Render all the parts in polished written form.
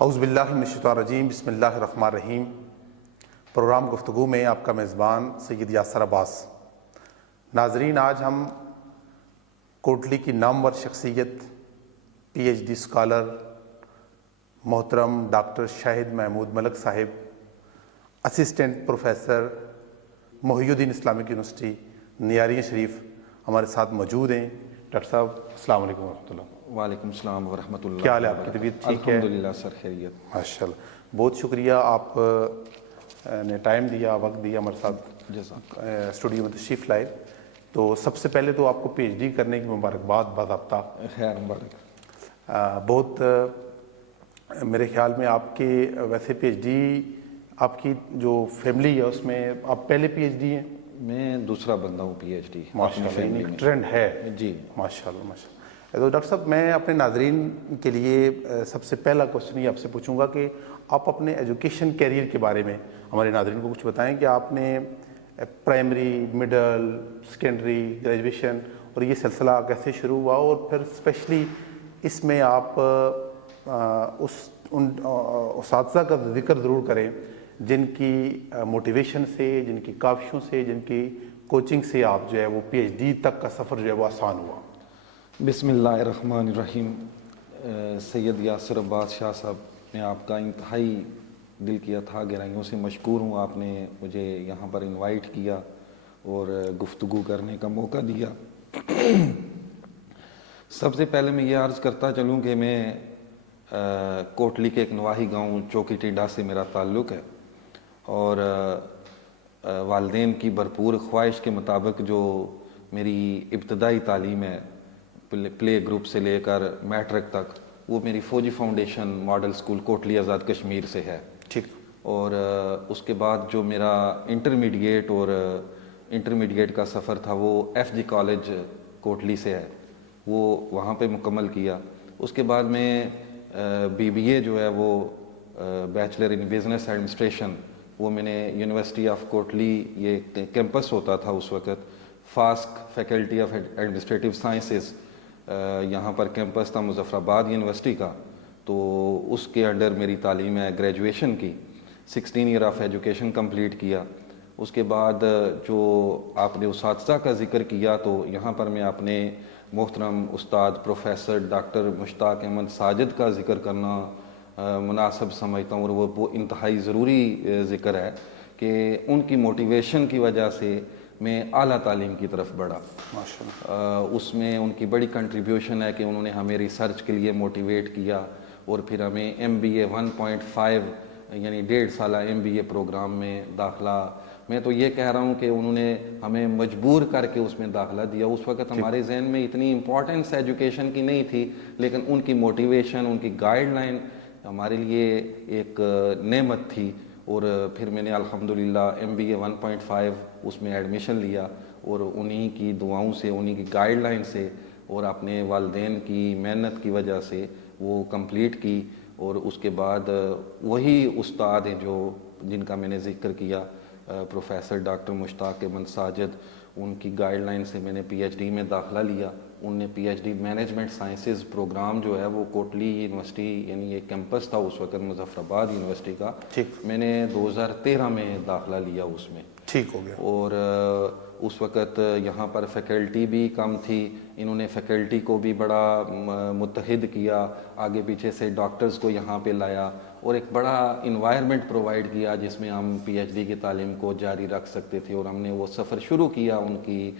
اعوذ باللہ من الشیطان الرجیم، بسم اللہ الرحمن الرحیم۔ پروگرام گفتگو میں آپ کا میزبان سید یاسر عباس۔ ناظرین، آج ہم کوٹلی کی نامور شخصیت، پی ایچ ڈی اسکالر محترم ڈاکٹر شاہد محمود ملک صاحب، اسسٹنٹ پروفیسر محی الدین اسلامک یونیورسٹی نیاریاں شریف ہمارے ساتھ موجود ہیں۔ ڈاکٹر صاحب السلام علیکم ورحمۃ اللہ۔ وعلیکم السلام ورحمۃ اللہ۔ کیا حال ہے آپ کی؟ طبیعت ٹھیک ہے؟ الحمدللہ سر، خیریت۔ ماشاء اللہ، بہت شکریہ آپ نے ٹائم دیا، وقت دیا، ہمارے ساتھ اسٹوڈیو میں تشریف لائے۔ تو سب سے پہلے تو آپ کو پی ایچ ڈی کرنے کی مبارکباد، باضابطہ خیر مبارک۔ بہت میرے خیال میں آپ کے ویسے پی ایچ ڈی، آپ کی جو فیملی ہے اس میں آپ پہلے پی ایچ ڈی ہیں؟ میں دوسرا بندہ ہوں پی ایچ ڈی۔ ماشاء اللہ، ٹرینڈ ہے جی ماشاء اللہ ماشاء اللہ۔ تو ڈاکٹر صاحب، میں اپنے ناظرین کے لیے سب سے پہلا کوشچن یہ آپ سے پوچھوں گا کہ آپ اپنے ایجوکیشن کیریئر کے بارے میں ہمارے ناظرین کو کچھ بتائیں کہ آپ نے پرائمری، مڈل، سیکنڈری، گریجویشن اور یہ سلسلہ کیسے شروع ہوا، اور پھر اسپیشلی اس میں آپ ان اساتذہ کا ذکر ضرور کریں جن کی موٹیویشن سے، جن کی کاوشوں سے، جن کی کوچنگ سے آپ جو ہے وہ پی ایچ ڈی تک کا سفر جو ہے وہ آسان ہوا۔ بسم اللہ الرحمن الرحیم۔ سید یاسر عباس شاہ صاحب، میں آپ کا انتہائی دل کی اتھاہ گہرائیوں سے مشکور ہوں۔ آپ نے مجھے یہاں پر انوائٹ کیا اور گفتگو کرنے کا موقع دیا۔ سب سے پہلے میں یہ عرض کرتا چلوں کہ میں کوٹلی کے ایک نواحی گاؤں چوکی ٹیڈا سے میرا تعلق ہے، اور والدین کی بھرپور خواہش کے مطابق جو میری ابتدائی تعلیم ہے، پلے گروپ سے لے کر میٹرک تک، وہ میری فوجی foundation model school Kotli Azad Kashmir سے ہے۔ ٹھیک۔ اور اس کے بعد جو میرا انٹرمیڈیٹ کا سفر تھا وہ ایف جی کالج کوٹلی سے ہے، وہ وہاں پہ مکمل کیا۔ اس کے بعد میں بی بی اے جو ہے وہ بیچلر ان بزنس ایڈمنسٹریشن، وہ میں نے یونیورسٹی آف کوٹلی، یہ کیمپس ہوتا تھا اس وقت، فاسک فیکلٹی آف ایڈمنسٹریٹو سائنسز، یہاں پر کیمپس تھا مظفر آباد یونیورسٹی کا، تو اس کے انڈر میری تعلیم ہے گریجویشن کی، 16 ایئر آف ایجوکیشن کمپلیٹ کیا۔ اس کے بعد جو آپ نے اساتذہ کا ذکر کیا، تو یہاں پر میں اپنے محترم استاد پروفیسر ڈاکٹر مشتاق احمد ساجد کا ذکر کرنا مناسب سمجھتا ہوں، اور وہ انتہائی ضروری ذکر ہے کہ ان کی موٹیویشن کی وجہ سے میں اعلیٰ تعلیم کی طرف بڑھا۔ اس میں ان کی بڑی کنٹریبیوشن ہے کہ انہوں نے ہمیں ریسرچ کے لیے موٹیویٹ کیا، اور پھر ہمیں ایم بی اے 1.5 یعنی 1.5 سالہ ایم بی اے پروگرام میں داخلہ، میں تو یہ کہہ رہا ہوں کہ انہوں نے ہمیں مجبور کر کے اس میں داخلہ دیا۔ اس وقت ہمارے ذہن میں اتنی امپورٹنس ایجوکیشن کی نہیں تھی، لیکن ان کی موٹیویشن، ان کی گائیڈ لائن ہمارے لیے ایک نعمت تھی۔ اور پھر میں نے الحمدللہ ایم بی اے 1.5 اس میں ایڈمیشن لیا، اور انہی کی دعاؤں سے، انہی کی گائیڈ لائن سے اور اپنے والدین کی محنت کی وجہ سے وہ کمپلیٹ کی۔ اور اس کے بعد وہی استاد ہیں جن کا میں نے ذکر کیا، پروفیسر ڈاکٹر مشتاق احمد ساجد، ان کی گائیڈ لائن سے میں نے پی ایچ ڈی میں داخلہ لیا۔ ان نے P H D management sciences program جو ہے وہ کوٹلی یونیورسٹی، یعنی ایک کیمپس تھا اس وقت مظفر آباد یونیورسٹی کا، میں نے 2013 میں داخلہ لیا اس میں۔ ٹھیک ہو گیا۔ اور اس وقت یہاں پر فیکلٹی بھی کم تھی، انہوں نے فیکلٹی کو بھی بڑا متحد کیا، آگے پیچھے سے ڈاکٹرز کو یہاں پہ لایا، اور ایک بڑا انوائرمنٹ پرووائڈ کیا جس میں ہم پی ایچ ڈی کی تعلیم کو جاری رکھ سکتے تھے۔ اور ہم نے وہ سفر شروع کیا ان کی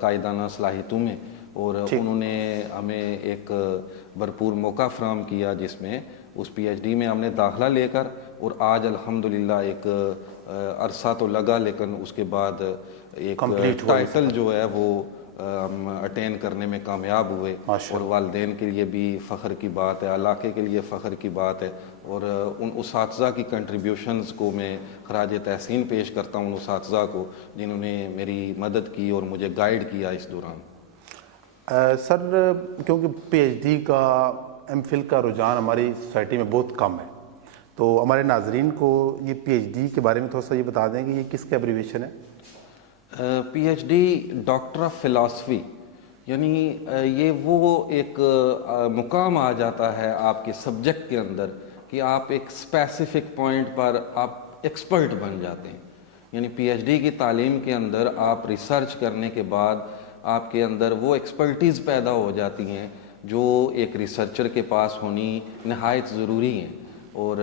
قائدانہ صلاحیتوں میں، اور انہوں نے ہمیں ایک بھرپور موقع فراہم کیا جس میں اس پی ایچ ڈی میں ہم نے داخلہ لے کر، اور آج الحمدللہ ایک عرصہ تو لگا، لیکن اس کے بعد ایک ٹائٹل جو ہے وہ ہم اٹین کرنے میں کامیاب ہوئے، اور والدین کے لیے بھی فخر کی بات ہے، علاقے کے لیے فخر کی بات ہے۔ اور ان اساتذہ کی کنٹریبیوشنز کو میں خراج تحسین پیش کرتا ہوں، ان اساتذہ کو جنہوں نے میری مدد کی اور مجھے گائیڈ کیا اس دوران۔ سر، کیونکہ پی ایچ ڈی کا، ایم فل کا رجحان ہماری سوسائٹی میں بہت کم ہے، تو ہمارے ناظرین کو یہ پی ایچ ڈی کے بارے میں تھوڑا سا یہ بتا دیں کہ یہ کس کا ایبریویشن ہے؟ P H D doctor of philosophy, یعنی یہ وہ ایک مقام آ جاتا ہے آپ کے سبجیکٹ کے اندر کہ آپ ایک اسپیسیفک پوائنٹ پر آپ ایکسپرٹ بن جاتے ہیں. یعنی پی ایچ ڈی کی تعلیم کے اندر آپ ریسرچ کرنے کے بعد آپ کے اندر وہ ایکسپرٹیز پیدا ہو جاتی ہیں جو ایک ریسرچر کے پاس ہونی نہایت ضروری ہیں. اور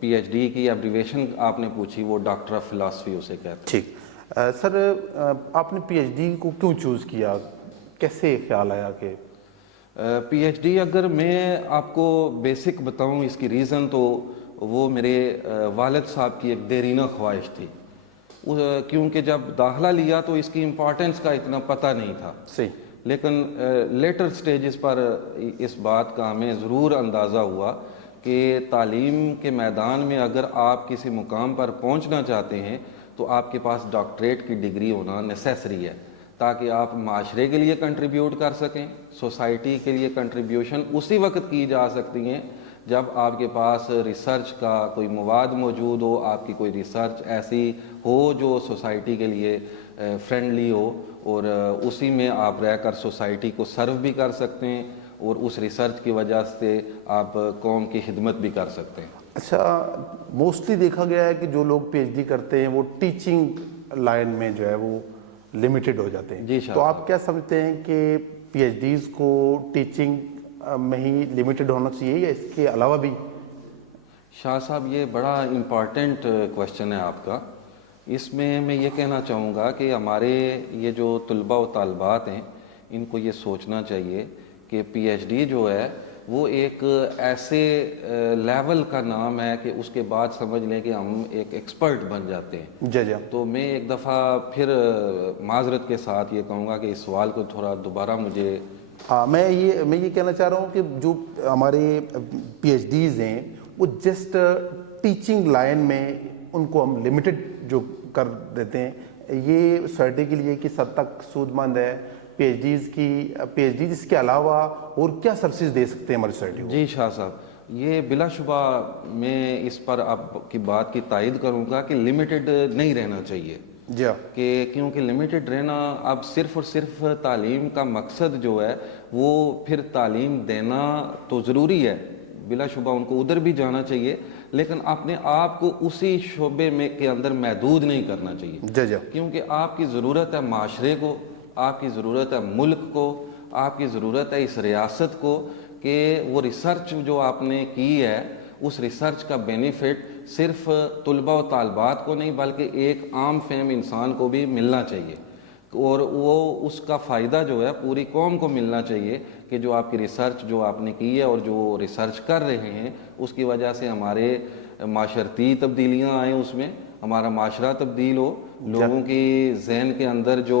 پی ایچ ڈی کی ایبریویشن آپ نے پوچھی، وہ ڈاکٹر آف فلاسفی اسے کہتے ہیں. ٹھیک. سر آپ نے پی ایچ ڈی کو کیوں چوز کیا، کیسے خیال آیا کہ پی ایچ ڈی؟ اگر میں آپ کو بیسک بتاؤں اس کی ریزن، تو وہ میرے والد صاحب کی ایک دیرینہ خواہش تھی. کیونکہ جب داخلہ لیا تو اس کی امپورٹنس کا اتنا پتہ نہیں تھا. صحیح. لیکن لیٹر سٹیجز پر اس بات کا ہمیں ضرور اندازہ ہوا کہ تعلیم کے میدان میں اگر آپ کسی مقام پر پہنچنا چاہتے ہیں تو آپ کے پاس ڈاکٹریٹ کی ڈگری ہونا نیسیسری ہے، تاکہ آپ معاشرے کے لیے کنٹریبیوٹ کر سکیں. سوسائٹی کے لیے کنٹریبیوشن اسی وقت کی جا سکتی ہیں جب آپ کے پاس ریسرچ کا کوئی مواد موجود ہو، آپ کی کوئی ریسرچ ایسی ہو جو سوسائٹی کے لیے فرینڈلی ہو، اور اسی میں آپ رہ کر سوسائٹی کو سرو بھی کر سکتے ہیں، اور اس ریسرچ کی وجہ سے آپ قوم کی خدمت بھی کر سکتے ہیں. اچھا، موسٹلی دیکھا گیا ہے کہ جو لوگ پی ایچ ڈی کرتے ہیں وہ ٹیچنگ لائن میں جو ہے وہ لمیٹڈ ہو جاتے ہیں. جی شاہ تو صاحب. آپ کیا سمجھتے ہیں کہ پی ایچ ڈیز کو ٹیچنگ میں ہی لمیٹڈ ہونا چاہیے یا اس کے علاوہ بھی؟ شاہ صاحب، یہ بڑا امپارٹنٹ کویشچن ہے آپ کا. اس میں یہ کہنا چاہوں گا کہ ہمارے یہ جو طلباء و طالبات ہیں ان کو یہ سوچنا چاہیے کہ پی ایچ ڈی جو ہے وہ ایک ایسے لیول کا نام ہے کہ اس کے بعد سمجھ لیں کہ ہم ایک ایکسپرٹ بن جاتے ہیں. جی. تو میں ایک دفعہ پھر معذرت کے ساتھ یہ کہوں گا کہ اس سوال کو تھوڑا دوبارہ مجھے میں یہ کہنا چاہ رہا ہوں کہ جو ہمارے پی ایچ ڈیز ہیں وہ جسٹ ٹیچنگ لائن میں ان کو ہم لمیٹڈ جو کر دیتے ہیں، یہ سوسائٹی کے لیے کس حد تک سود مند ہے؟ پی ایچ ڈیز اس کے علاوہ اور کیا سروسز دے سکتے ہیں ہماری سوسائٹی کو؟ جی شاہ صاحب، یہ بلا شبہ میں اس پر آپ کی بات کی تائید کروں گا کہ لمیٹڈ نہیں رہنا چاہیے. جی ہاں. کہ کیونکہ لمیٹڈ رہنا اب صرف اور صرف تعلیم کا مقصد جو ہے وہ پھر تعلیم دینا تو ضروری ہے، بلا شبہ ان کو ادھر بھی جانا چاہیے، لیکن اپنے آپ کو اسی شعبے میں کے اندر محدود نہیں کرنا چاہیے. جی. کیونکہ آپ کی ضرورت ہے معاشرے کو، آپ کی ضرورت ہے ملک کو، آپ کی ضرورت ہے اس ریاست کو کہ وہ ریسرچ جو آپ نے کی ہے اس ریسرچ کا بینیفٹ صرف طلباء و طالبات کو نہیں بلکہ ایک عام فہم انسان کو بھی ملنا چاہیے، اور وہ اس کا فائدہ جو ہے پوری قوم کو ملنا چاہیے کہ جو آپ کی ریسرچ جو آپ نے کی ہے اور جو ریسرچ کر رہے ہیں اس کی وجہ سے ہمارے معاشرتی تبدیلیاں آئیں، اس میں ہمارا معاشرہ تبدیل ہو، لوگوں کی ذہن کے اندر جو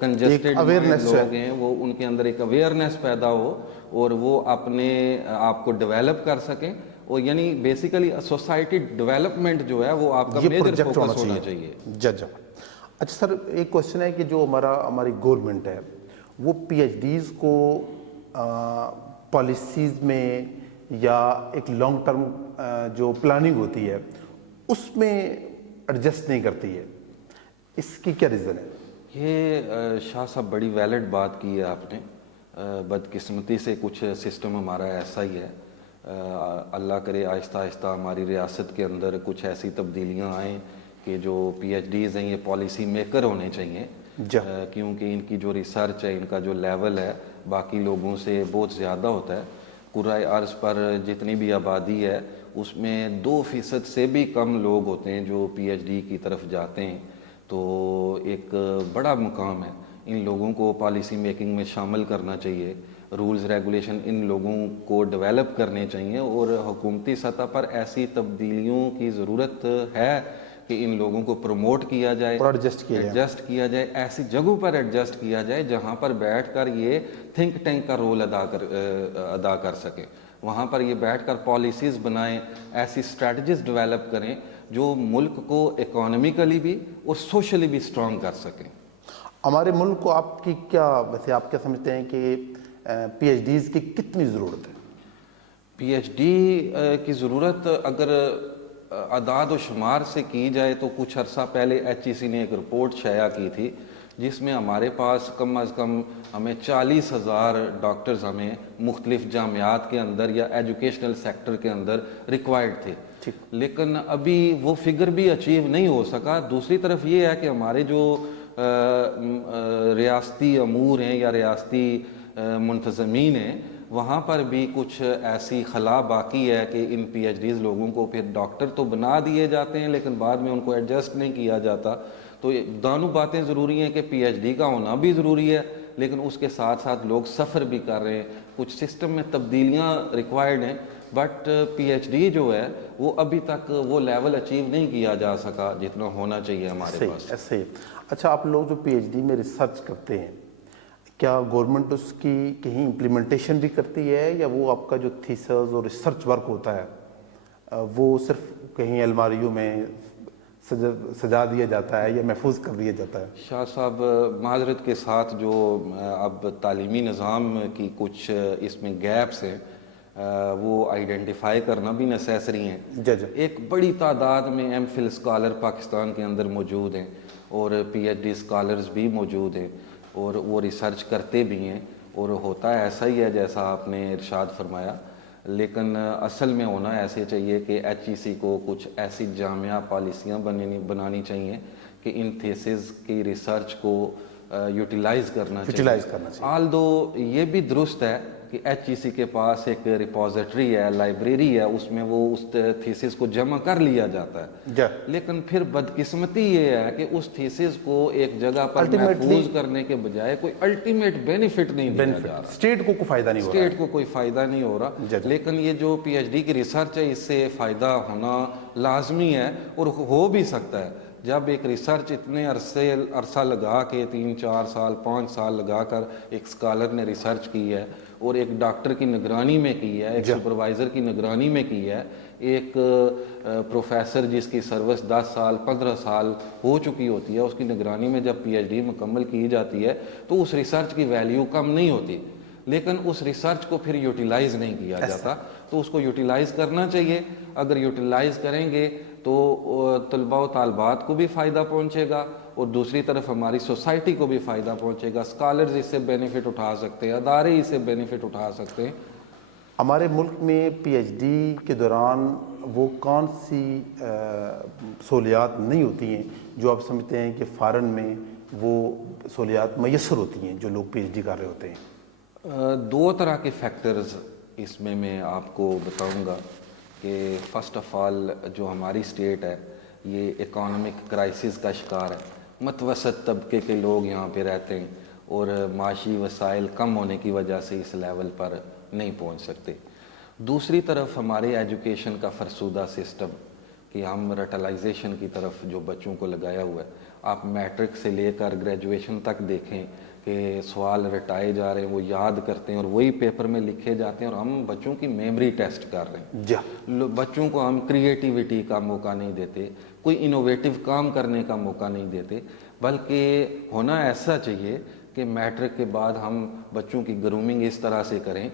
کنجسٹڈ لوگ ہیں وہ ان کے اندر ایک اویئرنیس پیدا ہو اور وہ اپنے آپ کو ڈیولپ کر سکیں. اور یعنی بیسیکلی سوسائٹی ڈیولپمنٹ جو ہے وہ آپ کا میجر فوکس ہونا چاہیے. جی. اچھا سر، ایک کوشچن ہے کہ جو ہماری گورنمنٹ ہے وہ پی ایچ ڈیز کو پالیسیز میں یا ایک لانگ ٹرم جو پلاننگ ہوتی ہے اس میں ایڈجسٹ نہیں کرتی ہے، اس کی کیا ریزن ہے؟ یہ شاہ صاحب بڑی ویلڈ بات کی ہے آپ نے. بدقسمتی سے کچھ سسٹم ہمارا ایسا ہی ہے. اللہ کرے آہستہ آہستہ ہماری ریاست کے اندر کچھ ایسی تبدیلیاں آئیں کہ جو پی ایچ ڈیز ہیں یہ پالیسی میکر ہونے چاہیے. کیونکہ ان کی جو ریسرچ ہے، ان کا جو لیول ہے باقی لوگوں سے بہت زیادہ ہوتا ہے. کرۂ ارض پر جتنی بھی آبادی ہے اس میں 2% سے بھی کم لوگ ہوتے ہیں جو پی ایچ ڈی کی طرف جاتے ہیں. تو ایک بڑا مقام ہے، ان لوگوں کو پالیسی میکنگ میں شامل کرنا چاہیے. رولز ریگولیشن ان لوگوں کو ڈیولپ کرنے چاہیے، اور حکومتی سطح پر ایسی تبدیلیوں کی ضرورت ہے کہ ان لوگوں کو پروموٹ کیا جائے، ایڈجسٹ کیا جائے، ایسی جگہوں پر ایڈجسٹ کیا جائے جہاں پر بیٹھ کر یہ تھنک ٹینک کا رول ادا کر سکیں. وہاں پر یہ بیٹھ کر پالیسیز بنائیں، ایسی اسٹریٹجیز ڈیولپ کریں جو ملک کو اکانومیکلی بھی اور سوشلی بھی اسٹرانگ کر سکیں. ہمارے ملک کو آپ کیا سمجھتے ہیں کہ پی ایچ ڈیز کی کتنی ضرورت ہے؟ پی ایچ ڈی کی ضرورت اگر اعداد و شمار سے کی جائے تو کچھ عرصہ پہلے ایچ ای سی نے ایک رپورٹ شائع کی تھی جس میں ہمارے پاس کم از کم ہمیں 40,000 ڈاکٹرز ہمیں مختلف جامعات کے اندر یا ایجوکیشنل سیکٹر کے اندر ریکوائرڈ تھے، لیکن ابھی وہ فگر بھی اچیو نہیں ہو سکا۔ دوسری طرف یہ ہے کہ ہمارے جو ریاستی امور ہیں یا ریاستی منتظمین ہیں، وہاں پر بھی کچھ ایسی خلا باقی ہے کہ ان پی ایچ ڈیز لوگوں کو پھر ڈاکٹر تو بنا دیے جاتے ہیں لیکن بعد میں ان کو ایڈجسٹ نہیں کیا جاتا۔ تو دونوں باتیں ضروری ہیں کہ پی ایچ ڈی کا ہونا بھی ضروری ہے، لیکن اس کے ساتھ ساتھ لوگ سفر بھی کر رہے ہیں، کچھ سسٹم میں تبدیلیاں ریکوائرڈ ہیں، بٹ پی ایچ ڈی جو ہے وہ ابھی تک وہ لیول اچیو نہیں کیا جا سکا جتنا ہونا چاہیے ہمارے پاس۔ صحیح۔ اچھا، آپ لوگ جو پی ایچ ڈی میں ریسرچ کرتے ہیں، کیا گورنمنٹ اس کی کہیں امپلیمنٹیشن بھی کرتی ہے، یا وہ آپ کا جو تھیسز اور ریسرچ ورک ہوتا ہے وہ صرف کہیں الماریوں میں سجا دیا جاتا ہے یا محفوظ کر دیا جاتا ہے؟ شاہ صاحب، معذرت کے ساتھ جو اب تعلیمی نظام کی کچھ اس میں گیپس ہیں وہ آئیڈینٹیفائی کرنا بھی نیسیسری ہیں۔ ایک بڑی تعداد میں ایم فل اسکالر پاکستان کے اندر موجود ہیں اور پی ایچ ڈی اسکالرز بھی موجود ہیں اور وہ ریسرچ کرتے بھی ہیں، اور ہوتا ایسا ہی ہے جیسا آپ نے ارشاد فرمایا، لیکن اصل میں ہونا ایسے چاہیے کہ ایچ ای سی کو کچھ ایسی جامعہ پالیسیاں بنانی چاہیے کہ ان تھیسز کی ریسرچ کو یوٹیلائز کرنا چاہیے۔ آل دو یہ بھی درست ہے کہ ایچ ای سی کے پاس ایک ریپوزیٹری ہے، لائبریری ہے، اس میں وہ اس تھیسز کو جمع کر لیا جاتا ہے، لیکن پھر بدقسمتی یہ ہے کہ اس تھیسز کو ایک جگہ پر محفوظ کرنے کے بجائے کوئی الٹیمیٹ بینیفٹ نہیں دیا جا رہا، اسٹیٹ کو کوئی فائدہ نہیں ہو رہا، اسٹیٹ کو کوئی فائدہ نہیں ہو رہا۔ لیکن یہ جو پی ایچ ڈی کی ریسرچ ہے، اس سے فائدہ ہونا لازمی ہے اور ہو بھی سکتا ہے۔ جب ایک ریسرچ اتنے عرصہ لگا کے 3 4 سال 5 سال لگا کر ایک اسکالر نے ریسرچ کی ہے اور ایک ڈاکٹر کی نگرانی میں کی ہے، ایک سپروائزر کی نگرانی میں کی ہے، ایک پروفیسر جس کی سروس 10 سال 15 سال ہو چکی ہوتی ہے، اس کی نگرانی میں جب پی ایچ ڈی مکمل کی جاتی ہے تو اس ریسرچ کی ویلیو کم نہیں ہوتی، لیکن اس ریسرچ کو پھر یوٹیلائز نہیں کیا جاتا۔ تو اس کو یوٹیلائز کرنا چاہیے۔ اگر یوٹیلائز کریں گے تو طلباء و طالبات کو بھی فائدہ پہنچے گا اور دوسری طرف ہماری سوسائٹی کو بھی فائدہ پہنچے گا، اسکالرز اس سے بینیفٹ اٹھا سکتے ہیں، ادارے اس سے بینیفٹ اٹھا سکتے ہیں۔ ہمارے ملک میں پی ایچ ڈی کے دوران وہ کون سی سہولیات نہیں ہوتی ہیں جو آپ سمجھتے ہیں کہ فارن میں وہ سہولیات میسر ہوتی ہیں جو لوگ پی ایچ ڈی کر رہے ہوتے ہیں؟ 2 طرح کے فیکٹرز اس میں آپ کو بتاؤں گا کہ فرسٹ آف آل جو ہماری اسٹیٹ ہے یہ اکانومک کرائسس کا شکار ہے، متوسط طبقے کے لوگ یہاں پہ رہتے ہیں اور معاشی وسائل کم ہونے کی وجہ سے اس لیول پر نہیں پہنچ سکتے۔ دوسری طرف ہمارے ایجوکیشن کا فرسودہ سسٹم کہ ہم رٹلائزیشن کی طرف جو بچوں کو لگایا ہوا ہے، آپ میٹرک سے لے کر گریجویشن تک دیکھیں کہ سوال رٹائے جا رہے ہیں، وہ یاد کرتے ہیں اور وہی پیپر میں لکھے جاتے ہیں، اور ہم بچوں کی میموری ٹیسٹ کر رہے ہیں۔ بچوں کو ہم کریٹیوٹی کا موقع نہیں دیتے، کوئی انوویٹو کام کرنے کا موقع نہیں دیتے، بلکہ ہونا ایسا چاہیے کہ میٹرک کے بعد ہم بچوں کی گرومنگ اس طرح سے کریں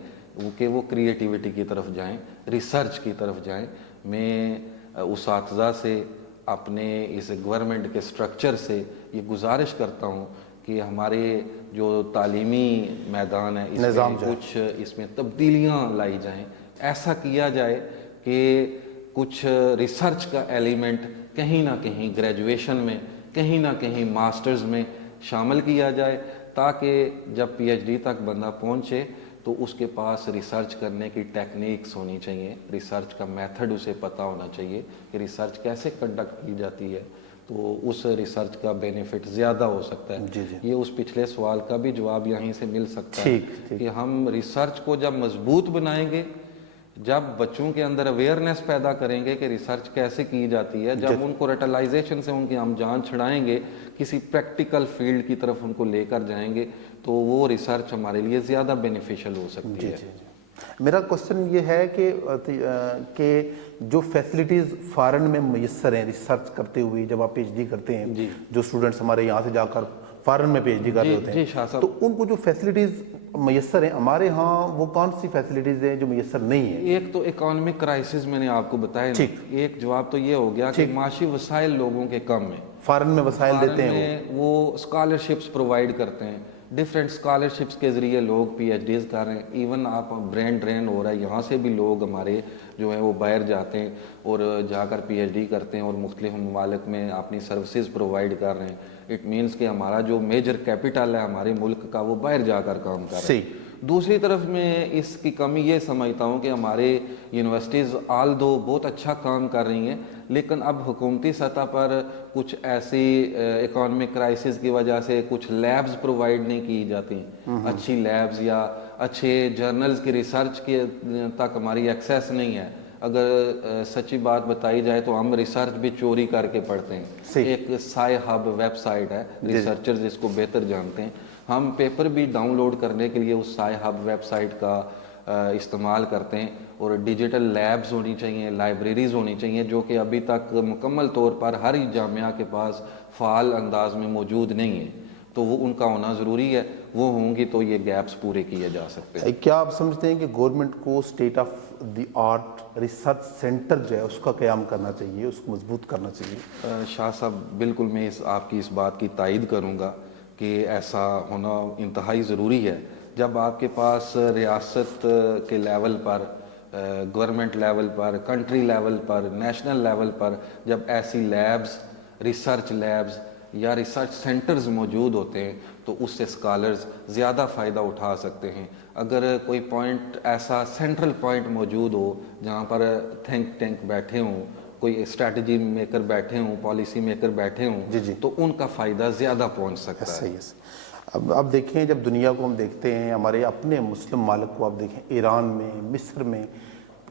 کہ وہ کریٹیوٹی کی طرف جائیں، ریسرچ کی طرف جائیں۔ میں اساتذہ سے، اپنے اس گورنمنٹ کے سٹرکچر سے یہ گزارش کرتا ہوں کہ ہمارے جو تعلیمی میدان ہے اس میں کچھ اس میں تبدیلیاں لائی جائیں، ایسا کیا جائے کہ کچھ ریسرچ کا ایلیمنٹ کہیں نہ کہیں گریجویشن میں، کہیں نہ کہیں ماسٹرز میں شامل کیا جائے، تاکہ جب پی ایچ ڈی تک بندہ پہنچے تو اس کے پاس ریسرچ کرنے کی ٹیکنیکس ہونی چاہیے، ریسرچ کا میتھڈ اسے پتہ ہونا چاہیے کہ ریسرچ کیسے کنڈکٹ کی جاتی ہے، تو اس ریسرچ کا بینیفٹ زیادہ ہو سکتا ہے۔ یہ اس پچھلے سوال کا بھی جواب یہیں سے مل سکتا ہے کہ ہم ریسرچ کو جب مضبوط بنائیں گے، جب بچوں کے اندر اویئرنیس پیدا کریں گے کہ ریسرچ کیسے کی جاتی ہے، جب ان کو ریٹلائزیشن سے ان کی ہم جان چھڑائیں گے، کسی پریکٹیکل فیلڈ کی طرف ان کو لے کر جائیں گے، تو وہ ریسرچ ہمارے لیے زیادہ بینیفیشل ہو سکتی ہے۔ میرا کوشچن یہ ہے کہ جو فیسلٹیز فارن میں میسر ہیں ریسرچ کرتے ہوئے، جب آپ پی ایچ ڈی کرتے ہیں، جو اسٹوڈنٹس ہمارے یہاں سے جا کر فارن میں پی ایچ ڈی کر رہے ہوتے ہیں، تو ان کو جو فیسلٹیز میسر ہیں ہمارے ہاں وہ کون سی فیسلٹیز ہیں جو میسر نہیں ہیں؟ ایک تو اکانومک کرائسس میں نے آپ کو بتایا، ایک جواب تو یہ ہو گیا کہ معاشی وسائل لوگوں کے کم ہیں، فارن میں وسائل دیتے ہیں وہ اسکالرشپس پرووائڈ کرتے ہیں، ڈفرینٹ اسکالرشپس کے ذریعے لوگ پی ایچ ڈیز کر رہے ہیں. ایون آپ برین ڈرین ہو رہا ہے، یہاں سے بھی لوگ ہمارے جو ہیں وہ باہر جاتے ہیں اور جا کر پی ایچ ڈی کرتے ہیں اور مختلف ممالک میں اپنی سروسز پرووائڈ کر رہے ہیں. اٹ مینس کہ ہمارا جو میجر کیپٹل ہے ہمارے ملک کا وہ باہر جا کر کام کر رہے ہیں. دوسری طرف میں اس کی کمی یہ سمجھتا ہوں کہ ہمارے یونیورسٹیز آل دو بہت اچھا کام کر رہی ہیں، لیکن اب حکومتی سطح پر کچھ ایسی اکانومک کرائسس کی وجہ سے کچھ لیبز پرووائڈ نہیں کی جاتی، اچھی لیبز یا اچھے جرنلز کی ریسرچ کے تک ہماری ایکسیس نہیں ہے. اگر سچی بات بتائی جائے تو ہم ریسرچ بھی چوری کر کے پڑھتے ہیں. ایک سائی ہب ویب سائٹ ہے، ریسرچرز اس کو بہتر جانتے ہیں. ہم پیپر بھی ڈاؤن لوڈ کرنے کے لیے اس سائی ہب ویب سائٹ کا استعمال کرتے ہیں. اور ڈیجیٹل لیبز ہونی چاہیے، لائبریریز ہونی چاہیے، جو کہ ابھی تک مکمل طور پر ہر ہی جامعہ کے پاس فعال انداز میں موجود نہیں ہیں. تو وہ ان کا ہونا ضروری ہے، وہ ہوں گی تو یہ گیپس پورے کیے جا سکتے ہیں. کیا آپ سمجھتے ہیں کہ گورنمنٹ کو state of the art research centre جو ہے اس کا قیام کرنا چاہیے، اس کو مضبوط کرنا چاہیے؟ شاہ صاحب بالکل میں آپ کی اس بات کی تائید کروں گا کہ ایسا ہونا انتہائی ضروری ہے. جب آپ کے پاس ریاست کے لیول پر، گورنمنٹ لیول پر، کنٹری لیول پر، نیشنل لیول پر جب ایسی لیبز، ریسرچ لیبز یا ریسرچ سینٹرز موجود ہوتے ہیں تو اس سے اسکالرز زیادہ فائدہ اٹھا سکتے ہیں. اگر کوئی پوائنٹ ایسا سینٹرل پوائنٹ موجود ہو جہاں پر تھنک ٹینک بیٹھے ہوں، کوئی اسٹریٹجی میکر بیٹھے ہوں، پالیسی میکر بیٹھے ہوں، تو ان کا فائدہ زیادہ پہنچ سکتا ہے. صحیح ہے. اب دیکھیں، جب دنیا کو ہم دیکھتے ہیں، ہمارے اپنے مسلم ممالک کو آپ دیکھیں، ایران میں، مصر میں،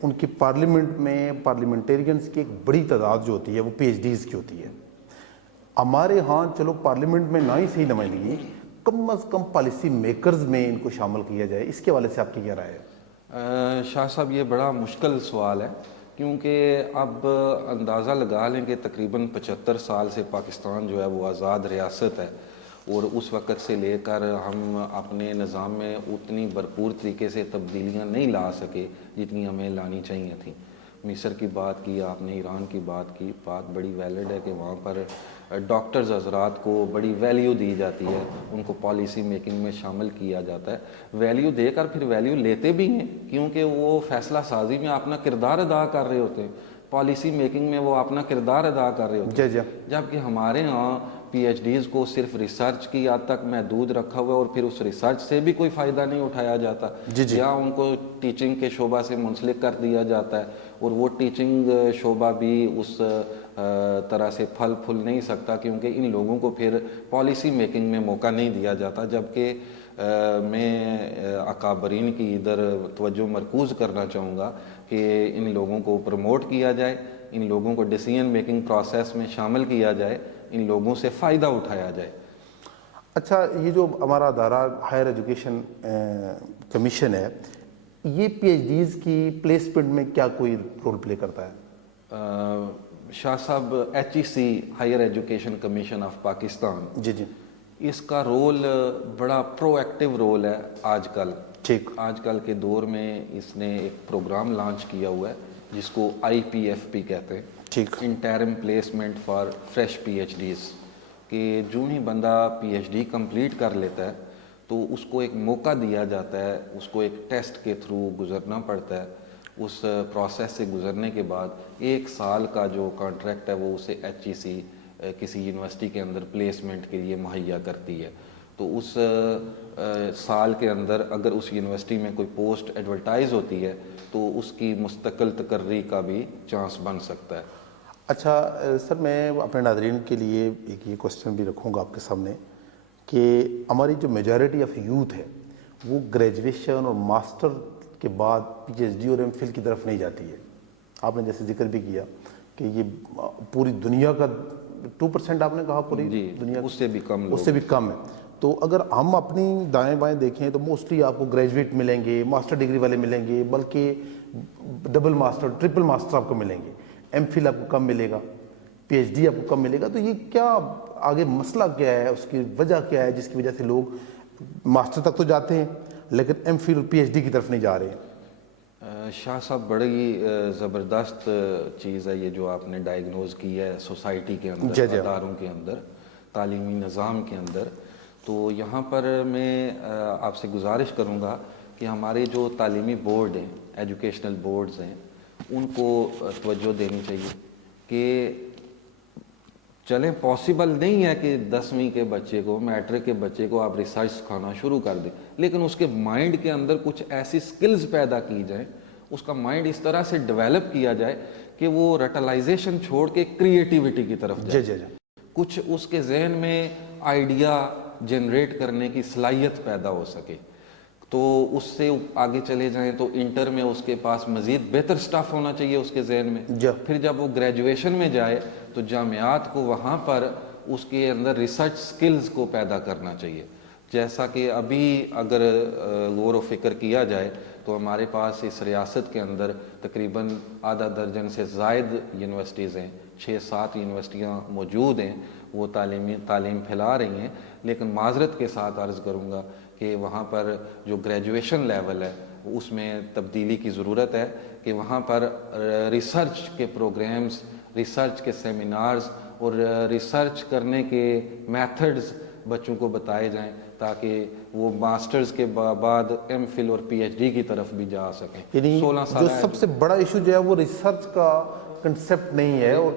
ان کی پارلیمنٹ میں پارلیمنٹیرینز کی ایک بڑی تعداد جو ہوتی ہے وہ پی ایچ ڈیز کی ہوتی ہے. ہمارے ہاں چلو پارلیمنٹ میں نہ ہی صحیح نمائندگی، کم از کم پالیسی میکرز میں ان کو شامل کیا جائے. اس کے حوالے سے آپ کی کیا رائے ہے؟ شاہ صاحب یہ بڑا مشکل سوال ہے، کیونکہ اب اندازہ لگا لیں کہ تقریباً 75 سال سے پاکستان جو ہے وہ آزاد ریاست ہے، اور اس وقت سے لے کر ہم اپنے نظام میں اتنی بھرپور طریقے سے تبدیلیاں نہیں لا سکے جتنی ہمیں لانی چاہیے تھیں. مصر کی بات کی آپ نے، ایران کی بات کی، بات بڑی ویلڈ ہے کہ وہاں پر ڈاکٹرز حضرات کو بڑی ویلیو دی جاتی ہے، ان کو پالیسی میکنگ میں شامل کیا جاتا ہے. ویلیو دے کر پھر ویلیو لیتے بھی ہیں، کیونکہ وہ فیصلہ سازی میں اپنا کردار ادا کر رہے ہوتے ہیں، پالیسی میکنگ میں وہ اپنا کردار ادا کر رہے ہوتے ہیں. جبکہ ہمارے ہاں پی ایچ ڈیز کو صرف ریسرچ کی حد تک محدود رکھا ہوا ہے، اور پھر اس ریسرچ سے بھی کوئی فائدہ نہیں اٹھایا جاتا، یا ان کو ٹیچنگ کے شعبہ سے منسلک کر دیا جاتا ہے، اور وہ ٹیچنگ شعبہ بھی اس طرح سے پھل پھول نہیں سکتا، کیونکہ ان لوگوں کو پھر پالیسی میکنگ میں موقع نہیں دیا جاتا. جبکہ میں اکابرین کی ادھر توجہ مرکوز کرنا چاہوں گا کہ ان لوگوں کو پروموٹ کیا جائے، ان لوگوں کو ڈیسیژن میکنگ پروسیس میں شامل کیا جائے، ان لوگوں سے فائدہ اٹھایا جائے. اچھا، یہ جو ہمارا ادارہ ہائر ایجوکیشن کمیشن ہے، یہ پی ایچ ڈیز کی پلیسمنٹ میں کیا کوئی رول پلے کرتا ہے؟ شاہ صاحب H E C higher education commission of Pakistan, جی اس کا رول بڑا پرو ایکٹیو رول ہے. آج کل کے دور میں اس نے ایک پروگرام لانچ کیا ہوا ہے جس کو آئی پی ایف پی کہتے ہیں، interim placement for fresh P H Ds. کہ جو ہی بندہ پی ایچ ڈی کمپلیٹ کر لیتا ہے تو اس کو ایک موقع دیا جاتا ہے، اس کو ایک ٹیسٹ کے تھرو گزرنا پڑتا ہے. اس پروسیس سے گزرنے کے بعد 1 سال کا جو کانٹریکٹ ہے وہ اسے ایچ ای سی کسی یونیورسٹی کے اندر پلیسمنٹ کے لیے مہیا کرتی ہے. تو اس سال کے اندر اگر اس یونیورسٹی میں کوئی پوسٹ ایڈورٹائز ہوتی ہے تو اس کی مستقل تقرری کا بھی چانس بن سکتا ہے. اچھا سر، میں اپنے ناظرین کے لیے ایک یہ کوسچن بھی رکھوں گا آپ کے سامنے کہ ہماری جو میجورٹی آف یوتھ ہے وہ گریجویشن اور ماسٹر کے بعد پی ایچ ڈی اور ایم فل کی طرف نہیں جاتی ہے. آپ نے جیسے ذکر بھی کیا کہ یہ پوری دنیا کا 2% آپ نے کہا، پوری دنیا اس سے بھی کم ہے. تو اگر ہم اپنی دائیں بائیں دیکھیں تو موسٹلی آپ کو گریجویٹ ملیں گے، ماسٹر ڈگری والے ملیں گے، بلکہ ڈبل ماسٹر، ٹرپل ماسٹر آپ کو ملیں گے. ایم فل آپ کو کم ملے گا، پی ایچ ڈی آپ کو کم ملے گا. تو یہ کیا آگے مسئلہ کیا ہے، اس کی وجہ کیا ہے جس کی وجہ سے لوگ ماسٹر تک تو جاتے ہیں لیکن ایم فل اور پی ایچ ڈی کی طرف نہیں جا رہے ہیں؟ شاہ صاحب بڑی زبردست چیز ہے یہ جو آپ نے ڈائگنوز کی ہے سوسائٹی کے اندر، اداروں کے اندر، تعلیمی نظام کے اندر. تو یہاں پر میں آپ سے گزارش کروں گا کہ ہمارے جو تعلیمی بورڈ ہیں، ایجوکیشنل بورڈز ہیں، ان کو توجہ دینی چاہیے کہ چلیں پاسبل نہیں ہے کہ 10ویں کے بچے کو، میٹرک کے بچے کو آپ ریسرچ سکھانا شروع کر دیں، لیکن اس کے مائنڈ کے اندر کچھ ایسی سکلز پیدا کی جائیں، اس کا مائنڈ اس طرح سے ڈیولپ کیا جائے کہ وہ رٹلائزیشن چھوڑ کے کریٹیوٹی کی طرف جائے. کچھ اس کے ذہن میں آئیڈیا جنریٹ کرنے کی صلاحیت پیدا ہو سکے، تو اس سے آگے چلے جائیں تو انٹر میں اس کے پاس مزید بہتر سٹاف ہونا چاہیے اس کے ذہن میں. پھر جب وہ گریجویشن میں جائے تو جامعات کو وہاں پر اس کے اندر ریسرچ سکلز کو پیدا کرنا چاہیے. جیسا کہ ابھی اگر غور و فکر کیا جائے تو ہمارے پاس اس ریاست کے اندر تقریباً آدھا درجن سے زائد یونیورسٹیز ہیں، 6-7 یونیورسٹیاں موجود ہیں، وہ تعلیم پھیلا رہی ہیں. لیکن معذرت کے ساتھ عرض کروں گا کہ وہاں پر جو گریجویشن لیول ہے اس میں تبدیلی کی ضرورت ہے کہ وہاں پر ریسرچ کے پروگرامز، ریسرچ کے سیمینارز اور ریسرچ کرنے کے میتھڈز بچوں کو بتائے جائیں تاکہ وہ ماسٹرز کے بعد ایم فل اور پی ایچ ڈی کی طرف بھی جا سکیں. یعنی 16 سال جو سب سے بڑا ایشو جو ہے وہ ریسرچ کا کنسیپٹ نہیں ہے، اور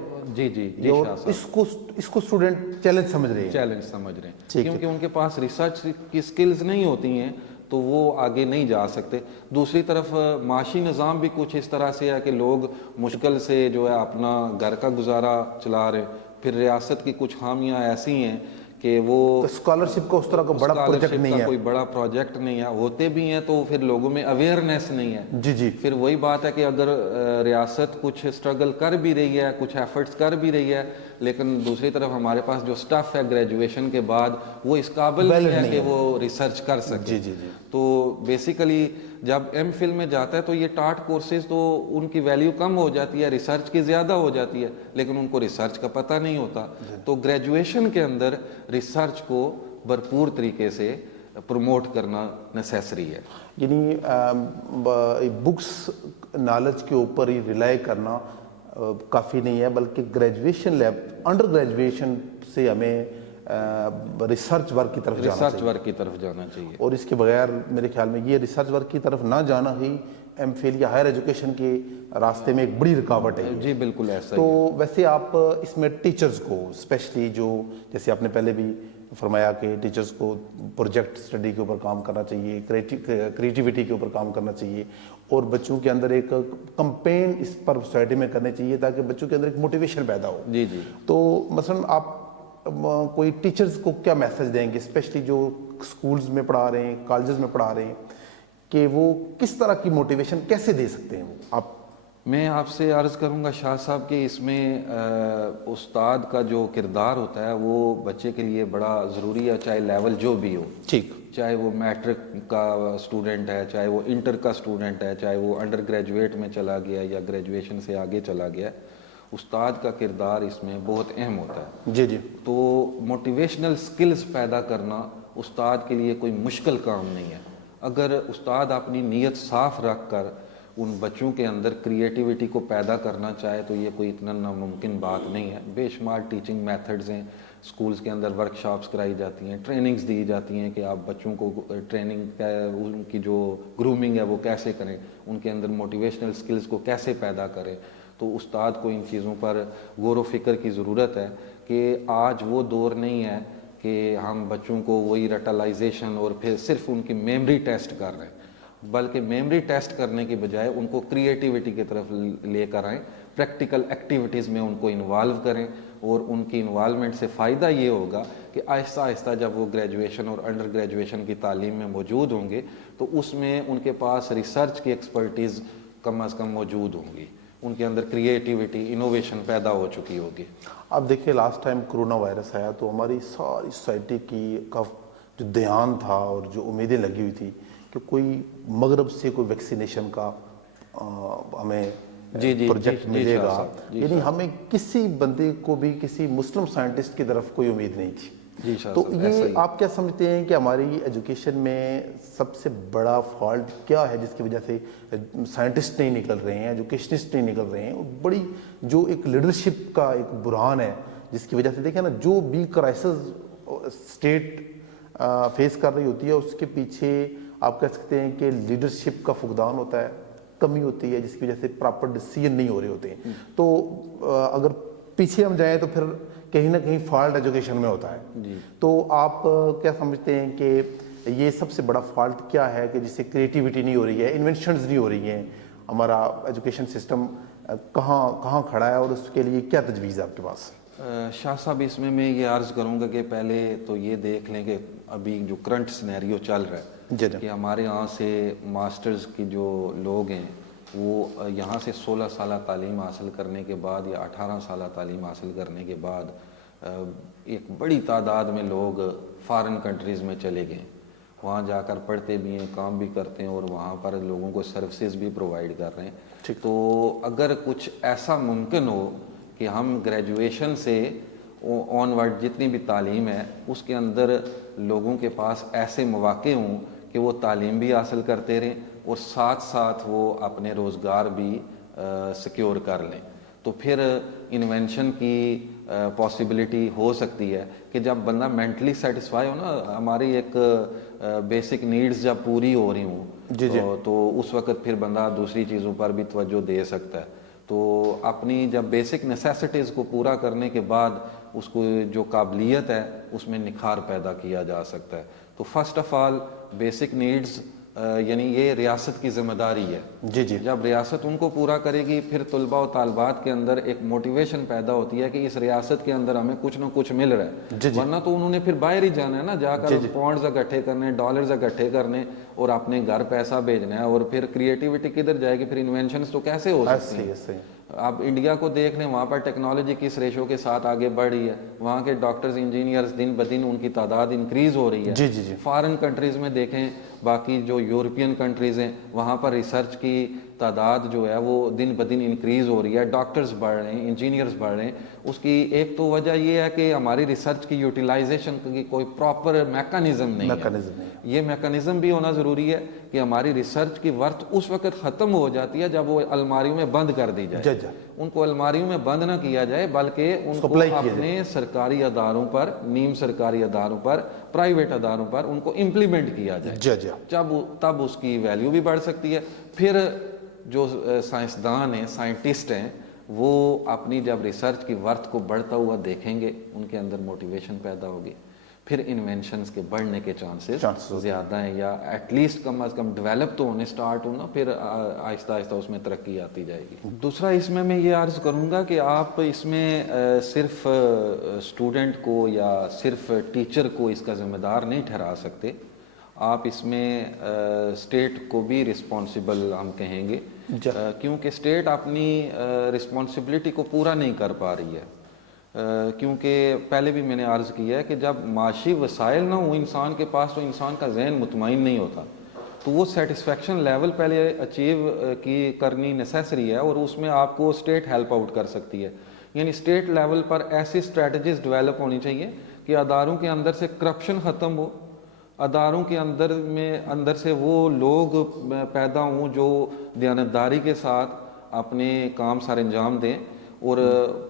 اس کو اسٹوڈنٹ چیلنج سمجھ رہے ہیں کیونکہ ان کے پاس ریسرچ کی سکلز نہیں ہوتی ہیں تو وہ آگے نہیں جا سکتے. دوسری طرف معاشی نظام بھی کچھ اس طرح سے ہے کہ لوگ مشکل سے جو ہے اپنا گھر کا گزارا چلا رہے. پھر ریاست کی کچھ خامیاں ایسی ہیں کہ وہ اسکالرشپ کا اس طرح کا بڑا پروجیکٹ نہیں ہے، کوئی بڑا پروجیکٹ نہیں ہے، ہوتے بھی ہیں تو پھر لوگوں میں اویئرنیس نہیں ہے. پھر وہی بات ہے کہ اگر ریاست کچھ اسٹرگل کر بھی رہی ہے، کچھ ایفرٹس کر بھی رہی ہے، لیکن دوسری طرف ہمارے پاس جو سٹاف ہے گریجویشن کے بعد وہ اس قابل نہیں ہے کہ وہ ریسرچ کر سکے. تو بیسیکلی جب ایم فل میں جاتا ہے تو یہ ٹاٹ کورسز تو ان کی ویلیو کم ہو جاتی ہے، ریسرچ کی زیادہ ہو جاتی ہے، لیکن ان کو ریسرچ کا پتہ نہیں ہوتا. تو گریجویشن کے اندر ریسرچ کو بھرپور طریقے سے پروموٹ کرنا نیسیسری ہے. یعنی بکس نالج کے اوپر ہی ریلائی کرنا کافی نہیں ہے، بلکہ گریجویشن انڈر گریجویشن سے ہمیں ریسرچ ورک کی طرف جانا چاہیے. اور اس کے بغیر میرے خیال میں یہ ریسرچ ورک کی طرف نہ جانا ہی ایم فل یا ہائر ایجوکیشن کے راستے میں ایک بڑی رکاوٹ ہے. جی بالکل ایسا. تو ویسے آپ اس میں ٹیچرز کو اسپیشلی جو جیسے آپ نے پہلے بھی فرمایا کہ ٹیچرز کو پروجیکٹ اسٹڈی کے اوپر کام کرنا چاہیے، کریٹیوٹی کے اوپر کام کرنا چاہیے، اور بچوں کے اندر ایک کمپین اس پر سوسائٹی میں کرنی چاہیے تاکہ بچوں کے اندر ایک موٹیویشن پیدا ہو. تو مثلا آپ کوئی ٹیچرز کو کیا میسج دیں گے، اسپیشلی جو اسکولز میں پڑھا رہے ہیں، کالجز میں پڑھا رہے ہیں، کہ وہ کس طرح کی موٹیویشن کیسے دے سکتے ہیں؟ میں آپ سے عرض کروں گا شاہ صاحب کہ اس میں استاد کا جو کردار ہوتا ہے وہ بچے کے لیے بڑا ضروری ہے، چاہے لیول جو بھی ہو. چاہے وہ میٹرک کا اسٹوڈنٹ ہے، چاہے وہ انٹر کا اسٹوڈنٹ ہے، چاہے وہ انڈر گریجویٹ میں چلا گیا یا گریجویشن سے آگے چلا گیا، استاد کا کردار اس میں بہت اہم ہوتا ہے. تو موٹیویشنل سکلز پیدا کرنا استاد کے لیے کوئی مشکل کام نہیں ہے. اگر استاد اپنی نیت صاف رکھ کر ان بچوں کے اندر کریٹیوٹی کو پیدا کرنا چاہے تو یہ کوئی اتنا ناممکن بات نہیں ہے. بے شمار ٹیچنگ میتھڈز ہیں، اسکولز کے اندر ورک شاپس کرائی جاتی ہیں، ٹریننگز دی جاتی ہیں کہ آپ بچوں کو ٹریننگ ان کی جو گرومنگ ہے وہ کیسے کریں، ان کے اندر موٹیویشنل سکلز کو کیسے پیدا کریں. تو استاد کو ان چیزوں پر غور و فکر کی ضرورت ہے کہ آج وہ دور نہیں ہے کہ ہم بچوں کو وہی رٹلائزیشن اور پھر صرف ان کی میموری ٹیسٹ کر رہے ہیں، بلکہ میموری ٹیسٹ کرنے کی بجائے ان کو کریٹیوٹی کی طرف لے کر آئیں، پریکٹیکل ایکٹیویٹیز میں ان کو انوالو کریں. اور ان کی انوالومنٹ سے فائدہ یہ ہوگا کہ آہستہ آہستہ جب وہ گریجویشن اور انڈر گریجویشن کی تعلیم میں موجود ہوں گے تو اس میں ان کے پاس ریسرچ کی ایکسپرٹیز کم از کم موجود ہوں گی، ان کے اندر کریٹیوٹی انوویشن پیدا ہو چکی ہوگی. آپ دیکھیں لاسٹ ٹائم کرونا وائرس آیا تو ہماری ساری سوسائٹی کی کا جو دھیان تھا اور جو امیدیں لگی ہوئی تھی کہ کوئی مغرب سے کوئی ویکسینیشن کا ہمیں پروجیکٹ ملے گا، یعنی ہمیں کسی بندے کو بھی کسی مسلم سائنٹسٹ کی طرف کوئی امید نہیں تھی. جی شاہ تو صاحب، ایسا یہ ہی آپ کیا سمجھتے ہیں کہ ہماری ایجوکیشن میں سب سے بڑا فالٹ کیا ہے جس کی وجہ سے سائنٹسٹ نہیں نکل رہے ہیں، ایجوکیشنسٹ نہیں نکل رہے ہیں؟ بڑی جو ایک لیڈرشپ کا ایک بحران ہے جس کی وجہ سے دیکھیں نا، جو بھی کرائسس اسٹیٹ فیس کر رہی ہوتی ہے اس کے پیچھے آپ کہہ سکتے ہیں کہ لیڈرشپ کا فقدان ہوتا ہے، کمی ہوتی ہے، جس کی وجہ سے پراپر ڈیسیژن نہیں ہو رہے ہوتے ہیں۔ تو اگر پیچھے ہم جائیں تو پھر کہیں نہ کہیں فالٹ ایجوکیشن میں ہوتا ہے۔ تو آپ کیا سمجھتے ہیں کہ یہ سب سے بڑا فالٹ کیا ہے کہ جس سے کریٹیوٹی نہیں ہو رہی ہے، انوینشنز نہیں ہو رہی ہیں، ہمارا ایجوکیشن سسٹم کہاں کھڑا ہے، اور اس کے لیے کیا تجویز ہے آپ کے پاس؟ شاہ صاحب، اس میں یہ عرض کروں گا کہ پہلے تو یہ دیکھ لیں کہ ابھی جو کرنٹ سینیریو چل رہا ہے کہ ہمارے یہاں سے ماسٹرز کی جو لوگ ہیں وہ یہاں سے 16 سالہ تعلیم حاصل کرنے کے بعد یا 18 سالہ تعلیم حاصل کرنے کے بعد ایک بڑی تعداد میں لوگ فارن کنٹریز میں چلے گئے، وہاں جا کر پڑھتے بھی ہیں، کام بھی کرتے ہیں، اور وہاں پر لوگوں کو سروسز بھی پرووائڈ کر رہے ہیں۔ تو اگر کچھ ایسا ممکن ہو کہ ہم گریجویشن سے آن ورڈ جتنی بھی تعلیم ہے اس کے اندر لوگوں کے پاس ایسے مواقع ہوں کہ وہ تعلیم بھی حاصل کرتے رہیں اور ساتھ ساتھ وہ اپنے روزگار بھی سیکیور کر لیں، تو پھر انوینشن کی پاسبلٹی ہو سکتی ہے کہ جب بندہ مینٹلی سیٹسفائی ہو نا، ہماری ایک بیسک نیڈز جب پوری ہو رہی ہوں تو اس وقت پھر بندہ دوسری چیزوں پر بھی توجہ دے سکتا ہے۔ تو اپنی جب بیسک نیسیسٹیز کو پورا کرنے کے بعد اس کو جو قابلیت ہے اس میں نکھار پیدا کیا جا سکتا ہے۔ تو first of all basic needs یعنی یہ ریاست کی ذمہ داری ہے۔ جب ریاست ان کو پورا کرے گی پھر طلباء و طالبات کے اندر ایک موٹیویشن پیدا ہوتی ہے کہ اس ریاست کے اندر ہمیں کچھ نہ کچھ مل رہا ہے، ورنہ تو انہوں نے پھر باہر ہی جانا ہے نا، جا کر پاؤنڈز اکٹھے کرنے، ڈالرز اکٹھے کرنے اور اپنے گھر پیسہ بھیجنا ہے، اور پھر کریٹیوٹی کدھر جائے گی؟ پھر انوینشنز تو کیسے ہو سکتی ہیں؟ آپ انڈیا کو دیکھ لیں، وہاں پر ٹیکنالوجی کس ریشو کے ساتھ آگے بڑھ رہی ہے، وہاں کے ڈاکٹرز انجینئرز دن بدن ان کی تعداد انکریز ہو رہی ہے۔ فارن کنٹریز میں دیکھیں، باقی جو یورپین کنٹریز ہیں وہاں پر ریسرچ کی تعداد جو ہے وہ دن بدن انکریز ہو رہی ہے، ڈاکٹرز بڑھ رہے ہیں، انجینئرز بڑھ رہے ہیں۔ اس کی ایک تو وجہ یہ ہے کہ ہماری ریسرچ کی یوٹیلائزیشن کی کوئی پراپر میکانزم نہیں ہے۔ یہ میکانزم بھی ہونا ضروری ہے کہ ہماری ریسرچ کی ورتھ اس وقت ختم ہو جاتی ہے جب وہ الماریوں میں بند کر دی جائے۔ ان کو الماریوں میں بند نہ کیا جائے بلکہ ان کو اپنے سرکاری اداروں پر، نیم سرکاری اداروں پر، پرائیویٹ اداروں پر ان کو امپلیمنٹ کیا جائے، تب اس کی ویلیو بھی بڑھ سکتی ہے۔ پھر جو سائنسدان ہیں، سائنٹسٹ ہیں، وہ اپنی جب ریسرچ کی ورتھ کو بڑھتا ہوا دیکھیں گے ان کے اندر موٹیویشن پیدا ہوگی، پھر انوینشنز کے بڑھنے کے چانسز زیادہ ہیں، یا ایٹ لیسٹ کم از کم ڈیولپ تو ہونے سٹارٹ ہونا، پھر آہستہ آہستہ اس میں ترقی آتی جائے گی۔ دوسرا اس میں یہ عرض کروں گا کہ آپ اس میں صرف اسٹوڈنٹ کو یا صرف ٹیچر کو اس کا ذمہ دار نہیں ٹھہرا سکتے، آپ اس میں اسٹیٹ کو بھی رسپانسبل ہم کہیں گے، کیونکہ اسٹیٹ اپنی رسپانسبلٹی کو پورا نہیں کر پا رہی ہے۔ کیونکہ پہلے بھی میں نے عرض کیا ہے کہ جب معاشی وسائل نہ ہوں انسان کے پاس تو انسان کا ذہن مطمئن نہیں ہوتا، تو وہ سیٹسفیکشن لیول پہلے اچیو کرنی نیسیسری ہے، اور اس میں آپ کو اسٹیٹ ہیلپ آؤٹ کر سکتی ہے۔ یعنی اسٹیٹ لیول پر ایسی اسٹریٹجیز ڈیولپ ہونی چاہیے کہ اداروں کے اندر سے کرپشن ختم ہو، اداروں کے اندر سے وہ لوگ پیدا ہوں جو دیانتداری کے ساتھ اپنے کام سر انجام دیں، اور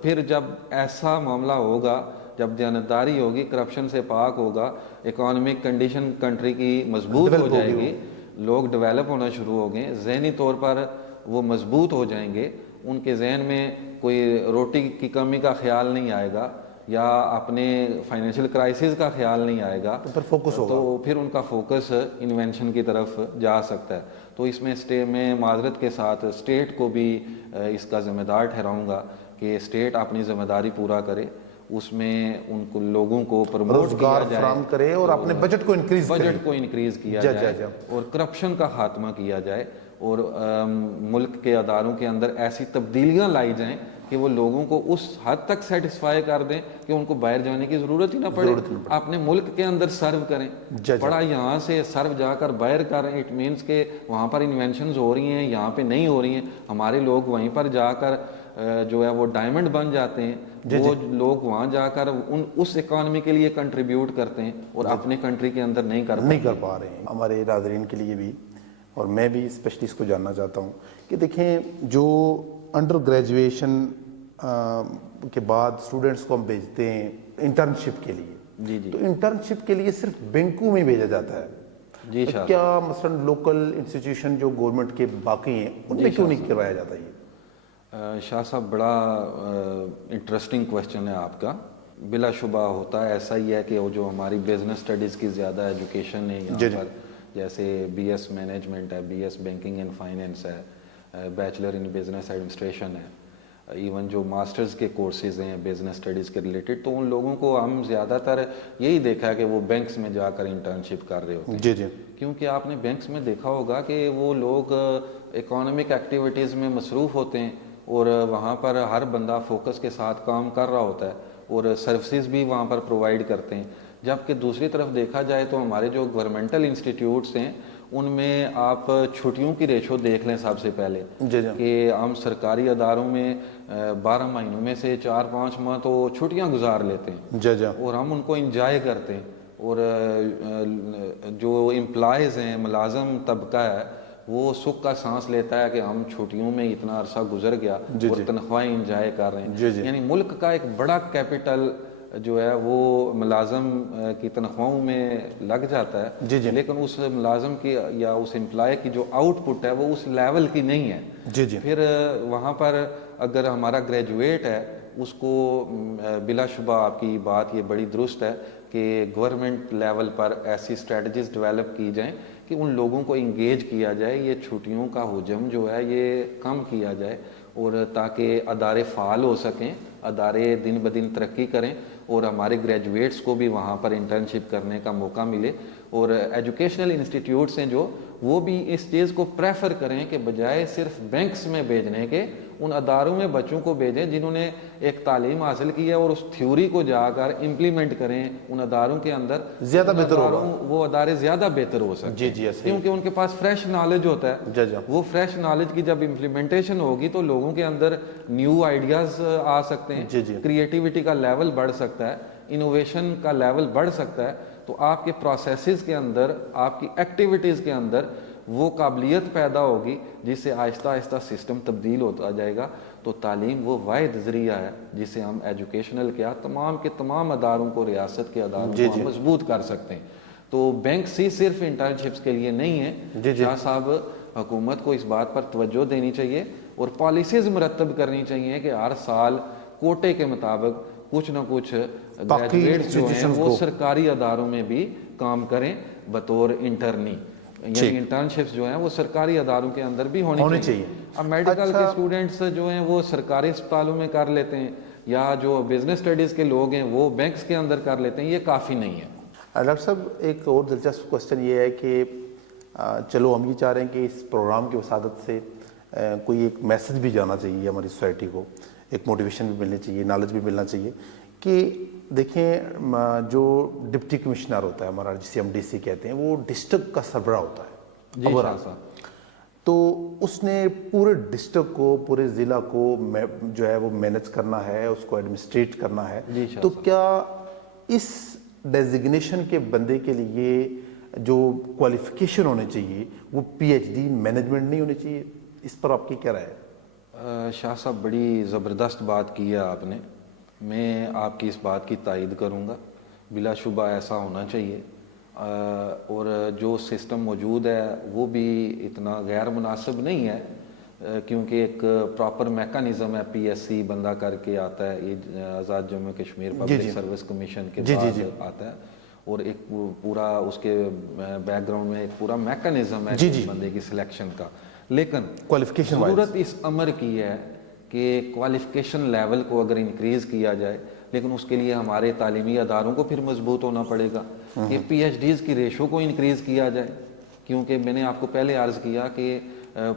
پھر جب ایسا معاملہ ہوگا، جب دیانتداری ہوگی، کرپشن سے پاک ہوگا، اکانومک کنڈیشن کنٹری کی مضبوط ہو جائے گی، لوگ ڈیولپ ہونا شروع ہو گئے، ذہنی طور پر وہ مضبوط ہو جائیں گے، ان کے ذہن میں کوئی روٹی کی کمی کا خیال نہیں آئے گا یا اپنے فائنینشیل کرائسس کا خیال نہیں آئے گا، تو پھر ان کا فوکس انوینشن کی طرف جا سکتا ہے۔ تو اس میں معذرت کے ساتھ اسٹیٹ کو بھی اس کا ذمہ دار ٹھہراؤں گا کہ اسٹیٹ اپنی ذمہ داری پورا کرے، اس میں ان کو لوگوں کو پروموٹ کیا جائے، فراہم کرے اور اپنے بجٹ کو انکریز کیا جائے اور کرپشن کا خاتمہ کیا جائے، اور ملک کے اداروں کے اندر ایسی تبدیلیاں لائی جائیں کہ وہ لوگوں کو اس حد تک سیٹسفائی کر دیں کہ ان کو باہر جانے کی ضرورت ہی نہ پڑے، اپنے ملک کے اندر سرو کریں، پڑھا یہاں سے سرو جا کر باہر کریں، اٹ مینس کہ وہاں پر انوینشنز ہو رہی ہیں، یہاں پہ نہیں ہو رہی ہیں، ہمارے لوگ وہیں پر جا کر جو ہے وہ ڈائمنڈ بن جاتے ہیں، وہ لوگ وہاں جا کر اس اکانومی کے لیے کنٹریبیوٹ کرتے ہیں اور اپنے کنٹری کے اندر نہیں کر پا رہے ہیں. ہمارے ناظرین کے لیے بھی، اور میں بھی اسپیشلی اس کو جاننا چاہتا ہوں کہ دیکھیں جو انڈر گریجویشن کے بعد اسٹوڈنٹس کو ہم بھیجتے ہیں انٹرنشپ کے لیے، تو انٹرنشپ کے لیے صرف بینکوں میں بھیجا جاتا ہے، جی تو کیا مثلا لوکل انسٹیٹیوشن جو گورنمنٹ کے باقی ہیں ان میں کیوں نہیں کروایا جاتا یہ؟ شاہ صاحب بڑا انٹرسٹنگ کویشچن ہے آپ کا. بلا شبہ ہوتا ہے ایسا ہی ہے کہ وہ جو ہماری بزنس اسٹڈیز کی زیادہ ایجوکیشن ہے یہاں پر، جیسے بی ایس مینجمنٹ ہے، B S banking and finance ہے، بیچلر ان بزنس ایڈمنسٹریشن ہے، ایون جو ماسٹرز کے کورسز ہیں بزنس اسٹڈیز کے ریلیٹڈ، تو ان لوگوں کو ہم زیادہ تر یہی دیکھا ہے کہ وہ بینکس میں جا کر انٹرنشپ کر رہے ہوتے ہیں. کیونکہ آپ نے بینکس میں دیکھا ہوگا کہ وہ لوگ اکانومک ایکٹیویٹیز میں مصروف ہوتے ہیں اور وہاں پر ہر بندہ فوکس کے ساتھ کام کر رہا ہوتا ہے اور سروسز بھی وہاں پر پرووائڈ کرتے ہیں. جبکہ دوسری طرف دیکھا جائے تو ہمارے جو گورنمنٹل انسٹیٹیوٹس ہیں ان میں آپ چھٹیوں کی ریشو دیکھ لیں سب سے پہلے، کہ ہم سرکاری اداروں میں 12 مہینوں میں سے 4-5 ماہ تو چھٹیاں گزار لیتے ہیں اور ہم ان کو انجوائے کرتے ہیں. اور جو امپلائیز ہیں، ملازم طبقہ ہے، وہ سکھ کا سانس لیتا ہے کہ ہم چھٹیوں میں اتنا عرصہ گزر گیا اور تنخواہیں انجوائے کر رہے ہیں. یعنی ملک کا ایک بڑا کیپٹل جو ہے وہ ملازم کی تنخواہوں میں لگ جاتا ہے، لیکن اس ملازم کی یا اس امپلائی کی جو آؤٹ پٹ ہے وہ اس لیول کی نہیں ہے. پھر وہاں پر اگر ہمارا گریجویٹ ہے اس کو بلا شبہ آپ کی بات یہ بڑی درست ہے کہ گورنمنٹ لیول پر ایسی اسٹریٹجیز ڈیولپ کی جائیں کہ ان لوگوں کو انگیج کیا جائے، یہ چھٹیوں کا حجم جو ہے یہ کم کیا جائے، اور تاکہ ادارے فعال ہو سکیں، ادارے دن بدن ترقی کریں اور ہمارے گریجویٹس کو بھی وہاں پر انٹرنشپ کرنے کا موقع ملے. اور ایجوکیشنل انسٹیٹیوٹس ہیں جو وہ بھی اس چیز کو پریفر کریں کہ بجائے صرف بینکس میں بھیجنے کے ان اداروں میں بچوں کو بھیجیں جنہوں نے ایک تعلیم حاصل کی ہے اور اس تھیوری کو جا کر امپلیمنٹ کریں ان اداروں کے اندر، زیادہ بہتر ہوگا، وہ ادارے زیادہ بہتر ہو سکتے ہیں کیونکہ ان کے پاس فریش نالج ہوتا ہے. وہ فریش نالج کی جب امپلیمنٹیشن ہوگی تو لوگوں کے اندر نیو آئیڈیاز آ سکتے ہیں، کریٹیوٹی کا لیول بڑھ سکتا ہے، انوویشن کا لیول بڑھ سکتا ہے. تو آپ کے پروسیسز کے اندر، آپ کی ایکٹیویٹیز کے اندر وہ قابلیت پیدا ہوگی جس سے آہستہ آہستہ سسٹم تبدیل ہوتا جائے گا. تو تعلیم وہ واحد ذریعہ ہے جسے ہم ایجوکیشنل کیا تمام کے تمام اداروں کو، ریاست کے اداروں کو ہم مضبوط کر سکتے ہیں. تو بینکس ہی صرف انٹرنشپس کے لیے نہیں ہیں. شاہ صاحب حکومت کو اس بات پر توجہ دینی چاہیے اور پالیسیز مرتب کرنی چاہیے کہ ہر سال کوٹے کے مطابق کچھ نہ کچھ گریجویٹس جو ہیں وہ سرکاری اداروں میں بھی کام کریں بطور انٹرنی. یعنی انٹرنشپس جو ہیں وہ سرکاری اداروں کے اندر بھی ہونی چاہیے. اب میڈیکل کے اسٹوڈنٹس جو ہیں وہ سرکاری اسپتالوں میں کر لیتے ہیں، یا جو بزنس اسٹڈیز کے لوگ ہیں وہ بینکس کے اندر کر لیتے ہیں، یہ کافی نہیں ہے. ڈاکٹر صاحب ایک اور دلچسپ کوشچن یہ ہے کہ چلو ہم یہ چاہ رہے ہیں کہ اس پروگرام کی وسادت سے کوئی ایک میسج بھی جانا چاہیے ہماری سوسائٹی کو، ایک موٹیویشن بھی ملنی چاہیے، نالج بھی ملنا چاہیے کہ دیکھیں جو ڈپٹی کمشنر ہوتا ہے ہمارا، جسے ہم ڈی سی کہتے ہیں، وہ ڈسٹرکٹ کا سربراہ ہوتا ہے. تو اس نے پورے ڈسٹرکٹ کو، پورے ضلع کو جو ہے وہ مینج کرنا ہے، اس کو ایڈمنسٹریٹ کرنا ہے. تو کیا اس ڈیزگنیشن کے بندے کے لیے جو کوالیفیکیشن ہونے چاہیے وہ پی ایچ ڈی مینجمنٹ نہیں ہونی چاہیے؟ اس پر آپ کی کیا رائے ہے؟ شاہ صاحب بڑی زبردست بات کی ہے آپ نے، میں آپ کی اس بات کی تائید کروں گا. بلا شبہ ایسا ہونا چاہیے، اور جو سسٹم موجود ہے وہ بھی اتنا غیر مناسب نہیں ہے، کیونکہ ایک پراپر میکانزم ہے. پی ایس سی بندہ کر کے آتا ہے، یہ Azad Jammu Kashmir public service commission کے بعد آتا ہے، اور ایک پورا اس کے بیک گراؤنڈ میں ایک پورا میکانزم ہے بندے کی سلیکشن کا. لیکن ضرورت اس امر کی ہے کہ کوالیفیکیشن لیول کو اگر انکریز کیا جائے، لیکن اس کے لیے ہمارے تعلیمی اداروں کو پھر مضبوط ہونا پڑے گا کہ پی ایچ ڈیز کی ریشو کو انکریز کیا جائے. کیونکہ میں نے آپ کو پہلے عرض کیا کہ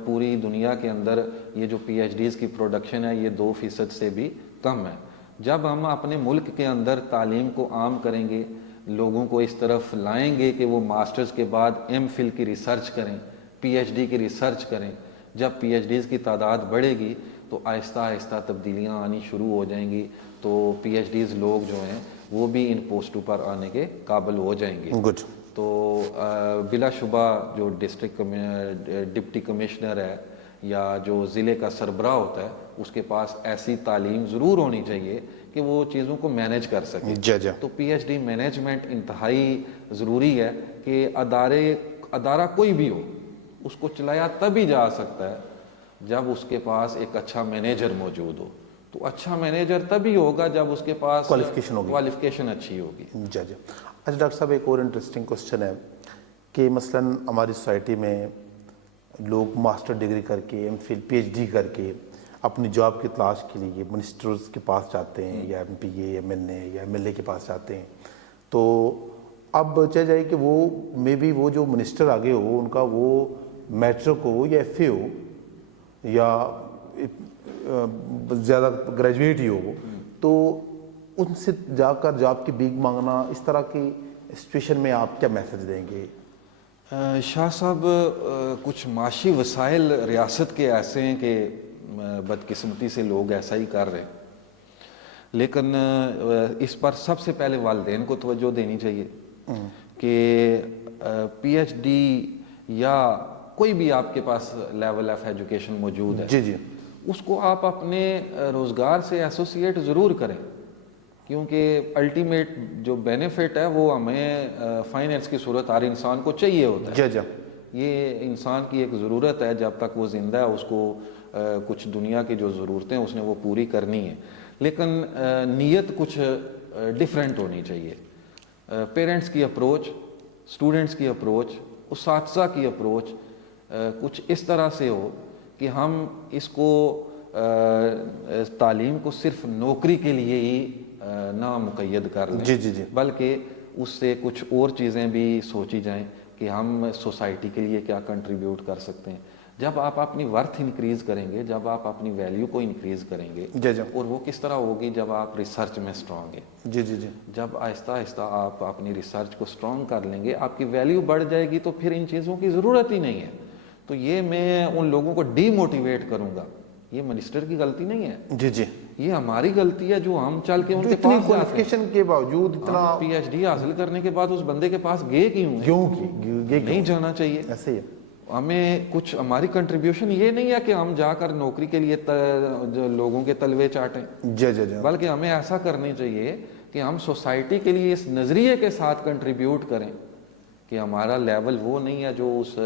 پوری دنیا کے اندر یہ جو پی ایچ ڈیز کی پروڈکشن ہے یہ 2% سے بھی کم ہے. جب ہم اپنے ملک کے اندر تعلیم کو عام کریں گے، لوگوں کو اس طرف لائیں گے کہ وہ ماسٹرز کے بعد ایم فل کی ریسرچ کریں، پی ایچ ڈی کی ریسرچ کریں، جب پی ایچ ڈیز کی تعداد بڑھے گی تو آہستہ آہستہ تبدیلیاں آنی شروع ہو جائیں گی, تو پی ایچ ڈیز لوگ جو ہیں وہ بھی ان پوسٹوں پر آنے کے قابل ہو جائیں گے. گڈ. تو بلا شبہ جو ڈپٹی کمشنر ہے یا جو ضلع کا سربراہ ہوتا ہے اس کے پاس ایسی تعلیم ضرور ہونی چاہیے کہ وہ چیزوں کو مینیج کر سکے. تو پی ایچ ڈی مینجمنٹ انتہائی ضروری ہے کہ ادارہ کوئی بھی ہو اس کو چلایا تبھی جا سکتا ہے جب اس کے پاس ایک اچھا مینیجر موجود ہو. تو اچھا مینیجر تبھی ہوگا جب اس کے پاس کوالیفیکیشن اچھی ہوگی. جی. اچھا ڈاکٹر صاحب, ایک اور انٹرسٹنگ کوشچن ہے کہ مثلاً ہماری سوسائٹی میں لوگ ماسٹر ڈگری کر کے, M Phil, P H D کر کے اپنی جاب کی تلاش کے لیے منسٹرز کے پاس جاتے ہیں, یا ایم پی اے, ایم این اے یا ایم ایل اے کے پاس جاتے ہیں. تو اب چاہ جائے کہ وہ مے بی وہ جو منسٹر آگے ہو ان کا وہ میٹرک ہو یا ایف اے ہو یا زیادہ گریجویٹ ہی ہو, تو ان سے جا کر جاب کی بھیک مانگنا, اس طرح کی سچویشن میں آپ کیا میسج دیں گے؟ شاہ صاحب, کچھ معاشی وسائل ریاست کے ایسے ہیں کہ بدقسمتی سے لوگ ایسا ہی کر رہے ہیں, لیکن اس پر سب سے پہلے والدین کو توجہ دینی چاہیے کہ پی ایچ ڈی یا کوئی بھی آپ کے پاس لیول آف ایجوکیشن موجود ہے, جی, اس کو آپ اپنے روزگار سے ایسوسیٹ ضرور کریں, کیونکہ الٹیمیٹ جو بینیفٹ ہے وہ ہمیں فائنینس کی صورت ہر انسان کو چاہیے ہوتا ہے. یہ انسان کی ایک ضرورت ہے, جب تک وہ زندہ ہے اس کو کچھ دنیا کی جو ضرورتیں اس نے وہ پوری کرنی ہے, لیکن نیت کچھ ڈیفرنٹ ہونی چاہیے. پیرنٹس کی اپروچ, اسٹوڈنٹس کی اپروچ, اساتذہ کی اپروچ کچھ اس طرح سے ہو کہ ہم اس کو تعلیم کو صرف نوکری کے لیے ہی نہ مقید کر لیں, بلکہ اس سے کچھ اور چیزیں بھی سوچی جائیں کہ ہم سوسائٹی کے لیے کیا کنٹریبیوٹ کر سکتے ہیں. جب آپ اپنی ورتھ انکریز کریں گے, جب آپ اپنی ویلیو کو انکریز کریں گے, اور وہ کس طرح ہوگی جب آپ ریسرچ میں اسٹرانگ ہیں. جب آہستہ آہستہ آپ اپنی ریسرچ کو اسٹرانگ کر لیں گے, آپ کی ویلیو بڑھ جائے گی, تو پھر ان چیزوں کی ضرورت ہی نہیں ہے. تو یہ میں ان لوگوں کو ڈی موٹیویٹ کروں گا, یہ منسٹر کی غلطی نہیں ہے, یہ ہماری غلطی ہے جو ہم چل کے ان کے پاس کوالیفیکیشن کے باوجود اتنا پی ایچ ڈی حاصل کرنے کے بعد اس بندے کے پاس گئے کیوں نہیں جانا چاہیے. ایسے ہی ہمیں کچھ ہماری کنٹریبیوشن یہ نہیں ہے کہ ہم جا کر نوکری کے لیے لوگوں کے تلوے چاٹیں, بلکہ ہمیں ایسا کرنی چاہیے کہ ہم سوسائٹی کے لیے اس نظریے کے ساتھ کنٹریبیوٹ کریں کہ ہمارا لیول وہ نہیں ہے جو اس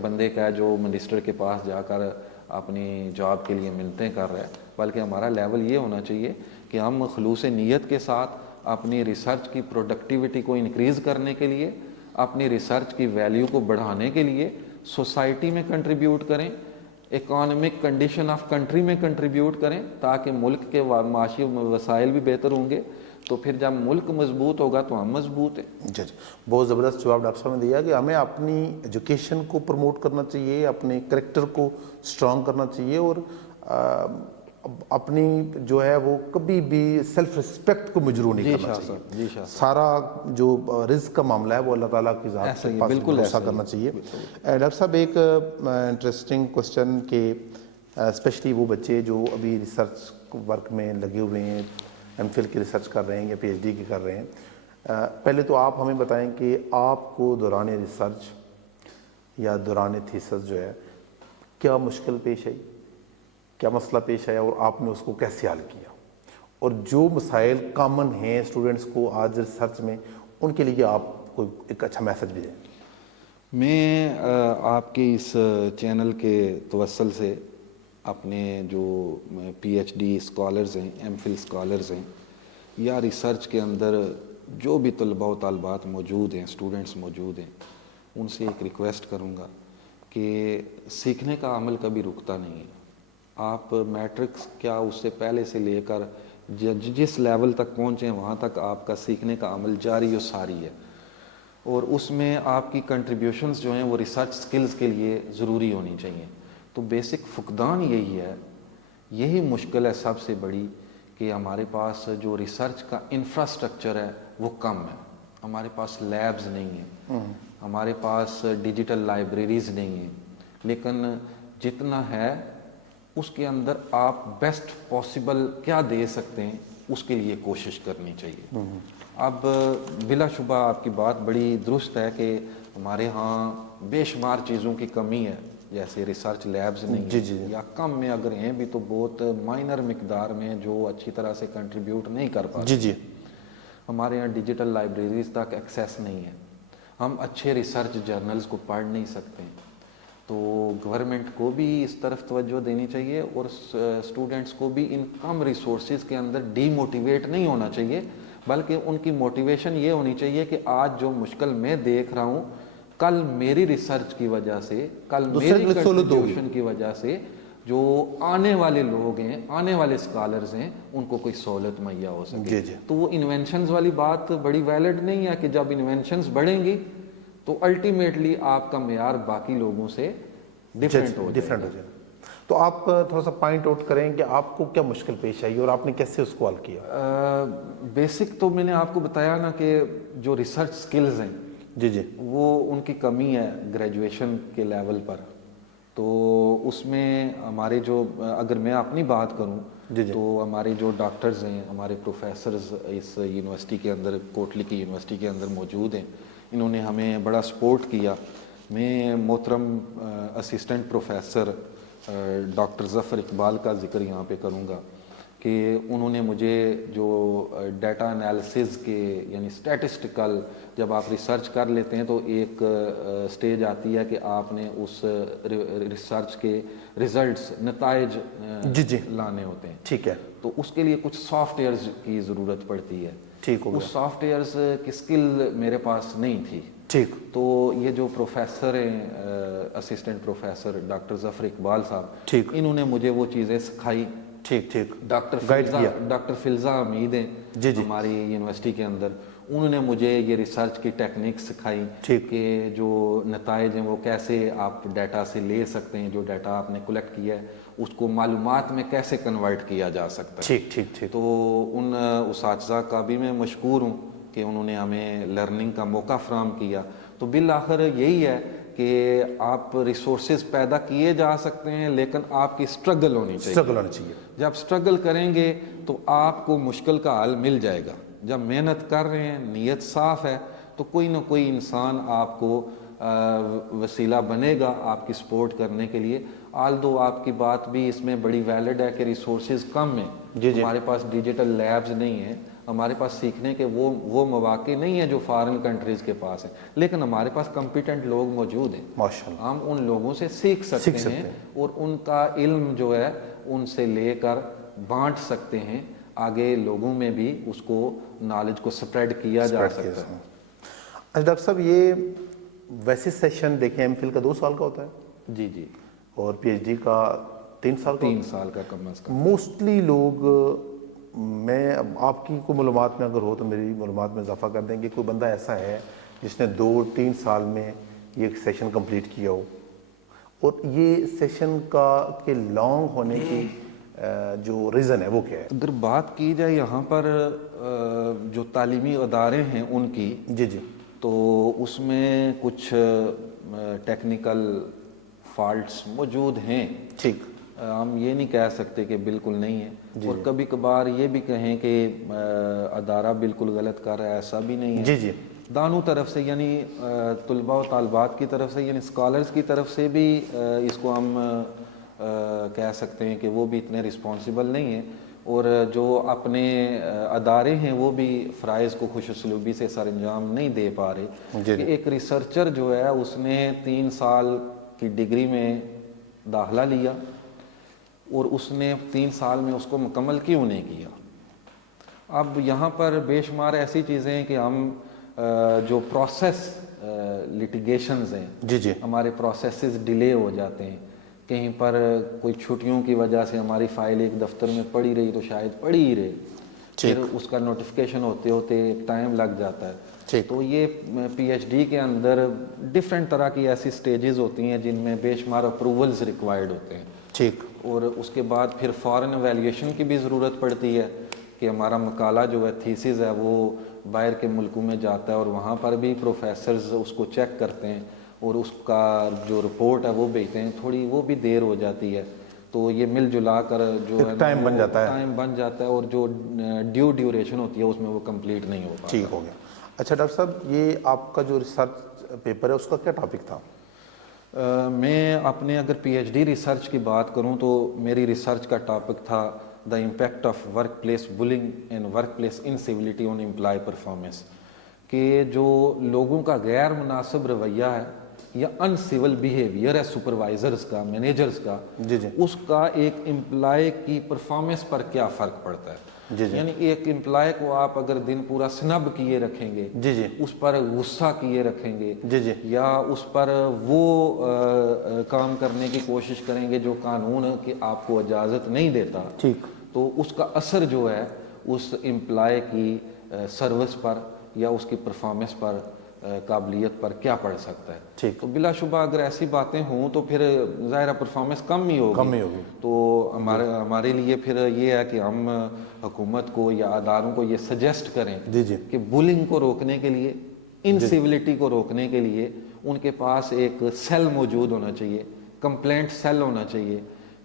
بندے کا ہے جو منسٹر کے پاس جا کر اپنی جاب کے لیے منتیں کر رہا ہے, بلکہ ہمارا لیول یہ ہونا چاہیے کہ ہم خلوص نیت کے ساتھ اپنی ریسرچ کی پروڈکٹیوٹی کو انکریز کرنے کے لیے, اپنی ریسرچ کی ویلیو کو بڑھانے کے لیے سوسائٹی میں کنٹریبیوٹ کریں, اکانومک کنڈیشن آف کنٹری میں کنٹریبیوٹ کریں, تاکہ ملک کے معاشی وسائل بھی بہتر ہوں گے. تو پھر جب ملک مضبوط ہوگا تو ہم مضبوط ہیں. بہت زبردست جواب ڈاکٹر صاحب نے دیا کہ ہمیں اپنی ایجوکیشن کو پروموٹ کرنا چاہیے, اپنے کریکٹر کو اسٹرانگ کرنا چاہیے, اور اپنی جو ہے وہ کبھی بھی سیلف رسپیکٹ کو مجروح نہیں کرنا چاہیے. سارا جو رزق کا معاملہ ہے وہ اللہ تعالیٰ کی ذات کے پاس بھروسہ کرنا چاہیے. ڈاکٹر صاحب, ایک انٹرسٹنگ کوشچن کہ اسپیشلی وہ بچے جو ابھی ریسرچ ورک میں لگے ہوئے ہیں, ایم فل کی ریسرچ کر رہے ہیں یا پی ایچ ڈی کی کر رہے ہیں, پہلے تو آپ ہمیں بتائیں کہ آپ کو دوران ریسرچ یا دوران تھیسس جو ہے کیا مشکل پیش آئی, کیا مسئلہ پیش آیا, اور آپ نے اس کو کیسے حل کیا, اور جو مسائل کامن ہیں اسٹوڈنٹس کو آج ریسرچ میں, ان کے لیے آپ کوئی ایک اچھا میسج بھی دیں. میں آپ کے اس چینل کے توسل سے اپنے جو پی ایچ ڈی اسکالرز ہیں, ایم فل اسکالرز ہیں, یا ریسرچ کے اندر جو بھی طلباء و طالبات موجود ہیں, اسٹوڈنٹس موجود ہیں, ان سے ایک ریکویسٹ کروں گا کہ سیکھنے کا عمل کبھی رکتا نہیں ہے. آپ میٹرکس کیا اس سے پہلے سے لے کر جس لیول تک پہنچے ہیں وہاں تک آپ کا سیکھنے کا عمل جاری و ساری ہے, اور اس میں آپ کی کنٹریبیوشنز جو ہیں وہ ریسرچ سکلز کے لیے ضروری ہونی چاہیے. تو بیسک فقدان یہی ہے, یہی مشکل ہے سب سے بڑی, کہ ہمارے پاس جو ریسرچ کا انفراسٹرکچر ہے وہ کم ہے. ہمارے پاس لیبز نہیں ہیں, ہمارے پاس ڈیجیٹل لائبریریز نہیں ہیں, لیکن جتنا ہے اس کے اندر آپ بیسٹ پاسبل کیا دے سکتے ہیں اس کے لیے کوشش کرنی چاہیے. اب بلا شبہ آپ کی بات بڑی درست ہے کہ ہمارے ہاں بے شمار چیزوں کی کمی ہے, جیسے ریسرچ لیبز نہیں ہیں, یا کم میں اگر ہیں بھی تو بہت مائنر مقدار میں جو اچھی طرح سے کنٹریبیوٹ نہیں کر پاتے. ہمارے یہاں ڈیجیٹل لائبریریز تک ایکسیس نہیں ہے, ہم اچھے ریسرچ جرنلز کو پڑھ نہیں سکتے. تو گورنمنٹ کو بھی اس طرف توجہ دینی چاہیے, اور اسٹوڈنٹس کو بھی ان کم ریسورسز کے اندر ڈی موٹیویٹ نہیں ہونا چاہیے, بلکہ ان کی موٹیویشن یہ ہونی چاہیے کہ آج جو مشکل میں دیکھ رہا ہوں, کل میری ریسرچ کی وجہ سے, کل میری کنٹریبیوشن کی وجہ سے جو آنے والے لوگ ہیں, آنے والے اسکالرز ہیں, ان کو کوئی سہولت مہیا ہو سکے. تو وہ انوینشنز والی بات بڑی ویلڈ نہیں ہے کہ جب انوینشنز بڑھیں گی تو الٹیمیٹلی آپ کا معیار باقی لوگوں سے ڈفرینٹ ہو جائے گا. تو آپ تھوڑا سا پوائنٹ آؤٹ کریں کہ آپ کو کیا مشکل پیش آئی اور آپ نے کیسے اس کو حل کیا؟ بیسک تو میں نے آپ کو بتایا نا کہ جو ریسرچ سکلز ہیں وہ ان کی کمی ہے گریجویشن کے لیول پر. تو اس میں ہمارے جو, اگر میں اپنی بات کروں تو ہمارے جو ڈاکٹرز ہیں, ہمارے پروفیسرز اس یونیورسٹی کے اندر, کوٹلی کی یونیورسٹی کے اندر موجود ہیں, انہوں نے ہمیں بڑا سپورٹ کیا. میں محترم اسسٹنٹ پروفیسر ڈاکٹر ظفر اقبال کا ذکر یہاں پہ کروں گا کہ انہوں نے مجھے جو ڈیٹا انالیسز کے, یعنی اسٹیٹسٹیکل, جب آپ ریسرچ کر لیتے ہیں تو ایک سٹیج آتی ہے کہ آپ نے اس ریسرچ کے ریزلٹس, نتائج لانے ہوتے ہیں. ٹھیک ہے. تو اس کے لیے کچھ سافٹ ویئرز کی ضرورت پڑتی ہے. ٹھیک ہو گیا. اس سافٹ ویئرز کی اسکل میرے پاس نہیں تھی. ٹھیک. تو یہ جو پروفیسر ہیں, اسسٹنٹ پروفیسر ڈاکٹر ظفر اقبال صاحب, انہوں نے مجھے وہ چیزیں سکھائی. ٹھیک ٹھیک. ڈاکٹر فلزا حمید ہیں ہماری یونیورسٹی کے اندر, انہوں نے مجھے یہ ریسرچ کی ٹیکنیک سکھائی کہ جو نتائج ہیں وہ کیسے آپ ڈیٹا سے لے سکتے ہیں, جو ڈیٹا آپ نے کلیکٹ کیا ہے اس کو معلومات میں کیسے کنورٹ کیا جا سکتا ہے. ٹھیک ٹھیک ٹھیک. تو ان اساتذہ کا بھی میں مشکور ہوں کہ انہوں نے ہمیں لرننگ کا موقع فراہم کیا. تو بالآخر یہی ہے کہ آپ ریسورسز پیدا کیے جا سکتے ہیں, لیکن آپ کی اسٹرگل ہونی چاہیے. جب اسٹرگل کریں گے تو آپ کو مشکل کا حل مل جائے گا. جب محنت کر رہے ہیں, نیت صاف ہے, تو کوئی نہ کوئی انسان آپ کو وسیلہ بنے گا آپ کی سپورٹ کرنے کے لیے. آلدو آپ کی بات بھی اس میں بڑی ویلڈ ہے کہ ریسورسز کم ہیں, ہمارے پاس ڈیجیٹل لیبز نہیں ہیں, ہمارے پاس سیکھنے کے وہ مواقع نہیں ہیں جو فارن کنٹریز کے پاس ہیں, لیکن ہمارے پاس کمپیٹنٹ لوگ موجود ہیں. ہم ان لوگوں سے سیکھ سکتے ہیں اور ان کا علم جو ہے ان سے لے کر بانٹ سکتے ہیں, آگے لوگوں میں بھی اس کو نالج کو سپریڈ کیا جا سکتا ہے. اچھا ڈاکٹر صاحب, یہ ویسے سیشن دیکھیں ایم فل کا 2 سال کا ہوتا ہے جی, اور پی ایچ ڈی کا 3 سال کا. 3 سال کا کم از کم. موسٹلی لوگ, میں آپ کی کوئی معلومات میں اگر ہو تو میری معلومات میں اضافہ کر دیں کہ کوئی بندہ ایسا ہے جس نے 2-3 سال میں یہ ایک سیشن کمپلیٹ کیا ہو, اور یہ سیشن کا کہ لانگ ہونے کی جو ریزن ہے وہ کیا ہے؟ اگر بات کی جائے یہاں پر جو تعلیمی ادارے ہیں ان کی, تو اس میں کچھ ٹیکنیکل فالٹس موجود ہیں. ٹھیک. ہم یہ نہیں کہہ سکتے کہ بالکل نہیں ہے, اور کبھی کبھار یہ بھی کہیں کہ ادارہ بالکل غلط کر رہا ہے, ایسا بھی نہیں ہے. دونوں طرف سے, یعنی طلباء و طالبات کی طرف سے, یعنی اسکالرز کی طرف سے بھی اس کو ہم کہہ سکتے ہیں کہ وہ بھی اتنے رسپانسیبل نہیں ہیں, اور جو اپنے ادارے ہیں وہ بھی فرائض کو خوش اسلوبی سے سر انجام نہیں دے پا رہے. کہ ایک ریسرچر جو ہے اس نے 3 سال کی ڈگری میں داخلہ لیا اور اس نے 3 سال میں اس کو مکمل کیوں نہیں کیا. اب یہاں پر بے شمار ایسی چیزیں ہیں کہ ہم جو پروسیس لٹیگیشنز ہیں, ہمارے پروسیسز ڈیلے ہو جاتے ہیں. کہیں پر کوئی چھٹیوں کی وجہ سے ہماری فائل ایک دفتر میں پڑی رہی تو شاید پڑی ہی رہے, پھر اس کا نوٹیفیکیشن ہوتے ہوتے ٹائم لگ جاتا ہے. تو یہ پی ایچ ڈی کے اندر ڈفرینٹ طرح کی ایسی سٹیجز ہوتی ہیں جن میں بے شمار اپروولز ریکوائرڈ ہوتے ہیں. ٹھیک. اور اس کے بعد پھر فارن ایویلیویشن کی بھی ضرورت پڑتی ہے کہ ہمارا مقالہ جو ہے, تھیسز ہے, وہ باہر کے ملکوں میں جاتا ہے اور وہاں پر بھی پروفیسرز اس کو چیک کرتے ہیں اور اس کا جو رپورٹ ہے وہ بھیجتے ہیں. تھوڑی وہ بھی دیر ہو جاتی ہے. تو یہ مل جلا کر جو ہے ٹائم بن جاتا ہے، ٹائم بن جاتا ہے اور جو ڈیو ڈیوریشن ہوتی ہے اس میں وہ کمپلیٹ نہیں ہو پاتا. ٹھیک ہو گیا. اچھا ڈاکٹر صاحب، یہ آپ کا جو ریسرچ پیپر ہے اس کا کیا ٹاپک تھا؟ میں اپنے اگر پی ایچ ڈی ریسرچ کی بات کروں تو میری ریسرچ کا ٹاپک تھا the impact of workplace bullying and workplace incivility on employee performance, کہ جو لوگوں کا غیر مناسب رویہ ہے یا ان سول بیہیویئر ہے سپروائزرز کا، مینیجرز کا، جی جی اس کا ایک امپلائی کی پرفارمنس پر کیا فرق پڑتا ہے. جی جی یعنی ایک امپلائی کو آپ اگر دن پورا سنب کیے رکھیں گے، جی جی اس پر غصہ کیے رکھیں گے، جی جی یا اس پر وہ کام کرنے کی کوشش کریں گے جو قانون کہ آپ کو اجازت نہیں دیتا، ٹھیک، تو اس کا اثر جو ہے اس امپلائی کی سروس پر یا اس کی پرفارمنس پر، قابلیت پر کیا پڑ سکتا ہے. ٹھیک، تو بلا شبہ اگر ایسی باتیں ہوں تو پھر ظاہرہ پرفارمنس کم ہی ہوگی. تو ہمارے لیے پھر یہ ہے کہ ہم حکومت کو یا اداروں کو یہ سجیسٹ کریں جی جی کہ بلنگ کو روکنے کے لیے، انسیولٹی کو روکنے کے لیے ان کے پاس ایک سیل موجود ہونا چاہیے، کمپلینٹ سیل ہونا چاہیے،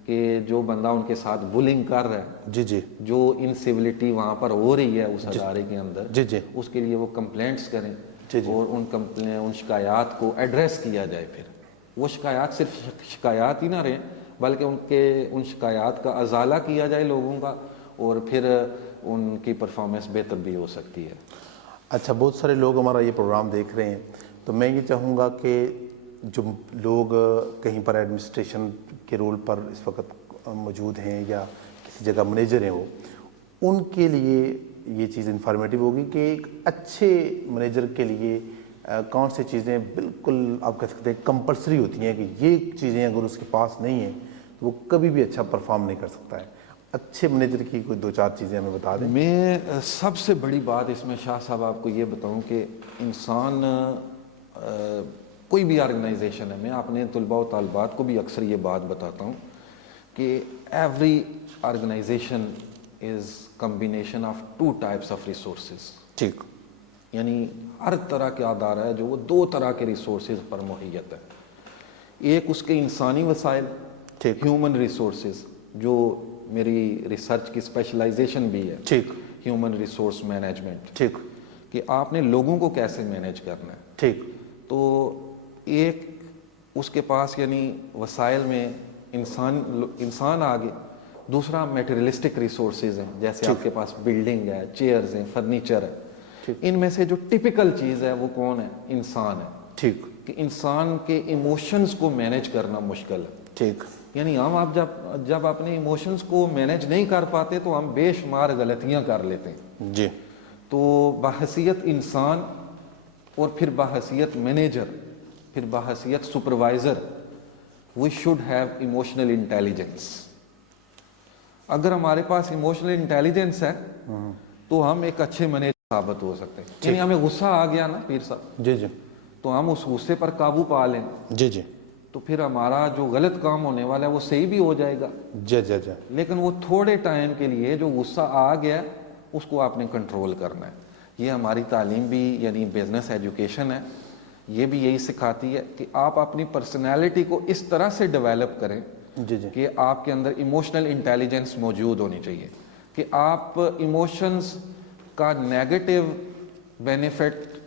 کہ جو بندہ ان کے ساتھ بلنگ کر رہا ہے، جی جی جو انسیولٹی وہاں پر ہو رہی ہے اس ادارے کے اندر، جی جی اس کے لیے وہ کمپلینٹس کریں جی جی اور ان شکایات کو ایڈریس کیا جائے. پھر وہ شکایات صرف شکایات ہی نہ رہیں بلکہ ان شکایات کا ازالہ کیا جائے لوگوں کا، اور پھر ان کی پرفارمنس بہتر بھی ہو سکتی ہے. اچھا، بہت سارے لوگ ہمارا یہ پروگرام دیکھ رہے ہیں، تو میں یہ چاہوں گا کہ جو لوگ کہیں پر ایڈمنسٹریشن کے رول پر اس وقت موجود ہیں یا کسی جگہ منیجر ہیں، وہ ان کے لیے یہ چیز انفارمیٹیو ہوگی کہ ایک اچھے منیجر کے لیے کون سی چیزیں بالکل آپ کہہ سکتے ہیں کمپلسری ہوتی ہیں، کہ یہ چیزیں اگر اس کے پاس نہیں ہیں تو وہ کبھی بھی اچھا پرفارم نہیں کر سکتا ہے. اچھے منیجر کی کوئی 2-4 چیزیں ہمیں بتا دیں. میں سب سے بڑی بات اس میں شاہ صاحب آپ کو یہ بتاؤں کہ انسان کوئی بھی آرگنائزیشن ہے، میں اپنے طلباء و طالبات کو بھی اکثر یہ بات بتاتا ہوں کہ every organization is combination of 2 types of resources. ٹھیک، یعنی ہر طرح کا ادارہ ہے جو وہ 2 طرح کے ریسورسز پر محیط ہے. ایک اس کے انسانی وسائل، ٹھیک، ہیومن ریسورسز، جو میری ریسرچ کی اسپیشلائزیشن بھی ہے، ٹھیک، ہیومن ریسورس مینجمنٹ، ٹھیک، کہ آپ نے لوگوں کو کیسے مینیج کرنا ہے. ٹھیک، تو ایک اس کے پاس یعنی وسائل میں انسان آگے. دوسرا میٹیریلسٹک ریسورسز ہیں، جیسے آپ کے پاس بلڈنگ ہے، چیئرز ہیں، فرنیچر ہے. ان میں سے جو ٹپیکل چیز ہے وہ کون ہے؟ انسان ہے. ٹھیک، کہ انسان کے ایموشنز کو مینیج کرنا مشکل ہے. ٹھیک، یعنی آپ جب اپنے ایموشنز کو مینیج نہیں کر پاتے تو ہم بے شمار غلطیاں کر لیتے ہیں. جی، تو بحیثیت انسان اور پھر بحیثیت مینیجر، پھر بحیثیت supervisor, we should have emotional intelligence. اگر ہمارے پاس ایموشنل انٹیلیجنس ہے تو ہم ایک اچھے مینیجر ثابت ہو سکتے ہیں. یعنی ہمیں غصہ آ گیا نا پیر صاحب، جی جی تو ہم اس غصے پر قابو پا لیں، جی جی تو پھر ہمارا جو غلط کام ہونے والا ہے وہ صحیح بھی ہو جائے گا. جی جی جی لیکن وہ تھوڑے ٹائم کے لیے جو غصہ آ گیا اس کو آپ نے کنٹرول کرنا ہے. یہ ہماری تعلیم بھی یعنی بزنس ایجوکیشن ہے، یہ بھی یہی سکھاتی ہے کہ آپ اپنی پرسنالٹی کو اس طرح سے ڈیولپ کریں جی جی کہ آپ کے اندر ایموشنل انٹیلیجنس موجود ہونی چاہیے، کہ آپ ایموشنز کا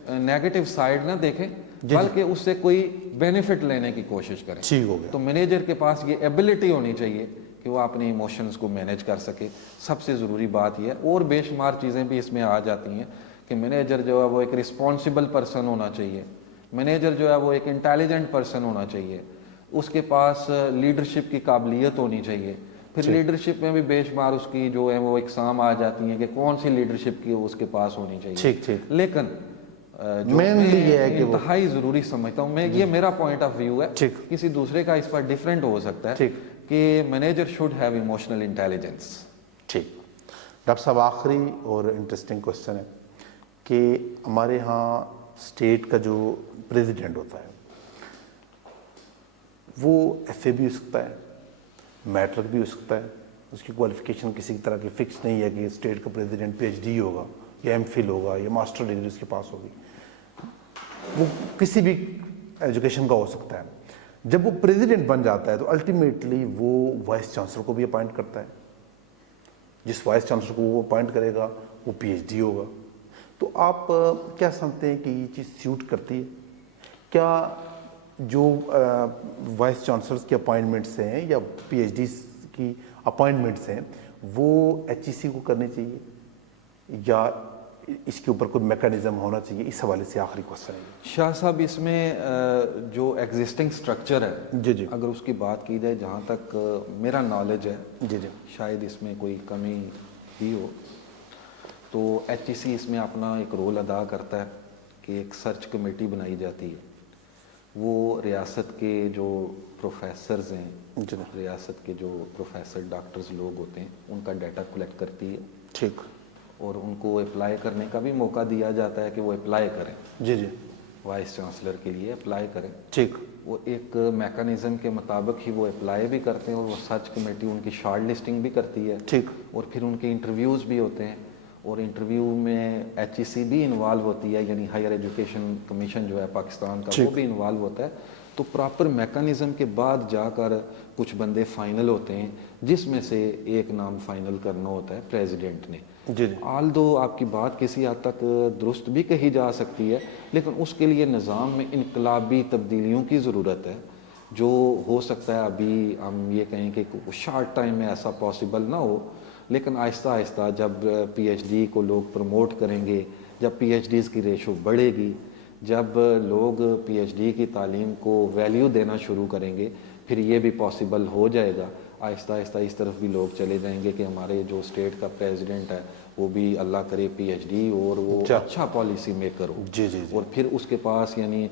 نیگیٹو سائڈ نہ دیکھیں بلکہ اس سے کوئی بینیفٹ لینے کی کوشش کریں. ٹھیک ہو گیا. تو مینیجر کے پاس یہ ایبلٹی ہونی چاہیے کہ وہ اپنے ایموشنز کو مینیج کر سکے. سب سے ضروری بات یہ ہے، اور بے شمار چیزیں بھی اس میں آ جاتی ہیں کہ مینیجر جو ہے وہ ایک رسپانسبل پرسن ہونا چاہیے، مینیجر جو ہے وہ ایک انٹیلیجنٹ پرسن ہونا چاہیے، اس کے پاس لیڈرشپ کی قابلیت ہونی چاہیے. پھر لیڈرشپ میں بھی بے شمار اس کی جو ہے وہ اقسام آ جاتی ہیں کہ کون سی لیڈرشپ کی اس کے پاس ہونی چاہیے. ٹھیک ٹھیک لیکن جو میں انتہائی ضروری سمجھتا ہوں، یہ میرا پوائنٹ آف ویو ہے، کسی دوسرے کا اس پر ڈفرینٹ ہو سکتا ہے، کہ manager should have emotional intelligence. ٹھیک. ڈاکٹر صاحب، آخری اور انٹرسٹنگ کوشچن ہے کہ ہمارے ہاں اسٹیٹ کا جو پریزیڈنٹ ہوتا ہے وہ ایف اے بھی ہو سکتا ہے، میٹرک بھی ہو سکتا ہے، اس کی کوالیفیکیشن کسی طرح کی فکس نہیں ہے کہ اسٹیٹ کا پریزیڈنٹ پی ایچ ڈی ہوگا یا ایم فل ہوگا یا ماسٹر ڈگری اس کے پاس ہوگی، وہ کسی بھی ایجوکیشن کا ہو سکتا ہے. جب وہ پریزیڈنٹ بن جاتا ہے تو الٹیمیٹلی وہ وائس چانسلر کو بھی اپوائنٹ کرتا ہے. جس وائس چانسلر کو وہ اپوائنٹ کرے گا وہ پی ایچ ڈی ہوگا. تو آپ کیا سمجھتے ہیں کہ یہ چیز سیوٹ کرتی ہے؟ کیا جو وائس چانسلرس کی اپوائنٹمنٹس ہیں یا پی ایچ ڈیز کی اپوائنٹمنٹس ہیں وہ ایچ ای سی کو کرنے چاہیے یا اس کے اوپر کوئی میکانزم ہونا چاہیے؟ اس حوالے سے آخری کوشچن ہے. شاہ صاحب اس میں جو ایگزسٹنگ سٹرکچر ہے جی جی اگر اس کی بات کی جائے جہاں تک میرا نالج ہے جی جی شاید اس میں کوئی کمی ہی ہو تو ایچ ای سی اس میں اپنا ایک رول ادا کرتا ہے کہ ایک سرچ کمیٹی بنائی جاتی ہے. وہ ریاست کے جو پروفیسرز ہیں ریاست کے جو پروفیسر ڈاکٹرز لوگ ہوتے ہیں ان کا ڈیٹا کلیکٹ کرتی ہے. ٹھیک. اور ان کو اپلائی کرنے کا بھی موقع دیا جاتا ہے کہ وہ اپلائی کریں. جی جی وائس چانسلر کے لیے اپلائی کریں. ٹھیک. وہ ایک میکانزم کے مطابق ہی وہ اپلائی بھی کرتے ہیں اور وہ سرچ کمیٹی ان کی شارٹ لسٹنگ بھی کرتی ہے. ٹھیک. اور پھر ان کے انٹرویوز بھی ہوتے ہیں اور انٹرویو میں ایچ ای سی بھی انوالو ہوتی ہے یعنی ہائر ایجوکیشن کمیشن جو ہے پاکستان کا وہ بھی انوالو ہوتا ہے. تو پراپر میکانزم کے بعد جا کر کچھ بندے فائنل ہوتے ہیں جس میں سے ایک نام فائنل کرنا ہوتا ہے پریزیڈنٹ نے. جی جی آل دو آپ کی بات کسی حد تک درست بھی کہی جا سکتی ہے لیکن اس کے لیے نظام میں انقلابی تبدیلیوں کی ضرورت ہے جو ہو سکتا ہے ابھی ہم یہ کہیں کہ شارٹ ٹائم میں ایسا پاسبل نہ ہو لیکن آہستہ آہستہ جب پی ایچ ڈی کو لوگ پروموٹ کریں گے جب پی ایچ ڈیز کی ریشو بڑھے گی جب لوگ پی ایچ ڈی کی تعلیم کو ویلیو دینا شروع کریں گے پھر یہ بھی پاسبل ہو جائے گا. آہستہ آہستہ اس طرف بھی لوگ چلے جائیں گے کہ ہمارے جو اسٹیٹ کا پریزیڈنٹ ہے وہ بھی اللہ کرے پی ایچ ڈی اور وہ اچھا پالیسی میکر ہو. جی جی اور پھر اس کے پاس یعنی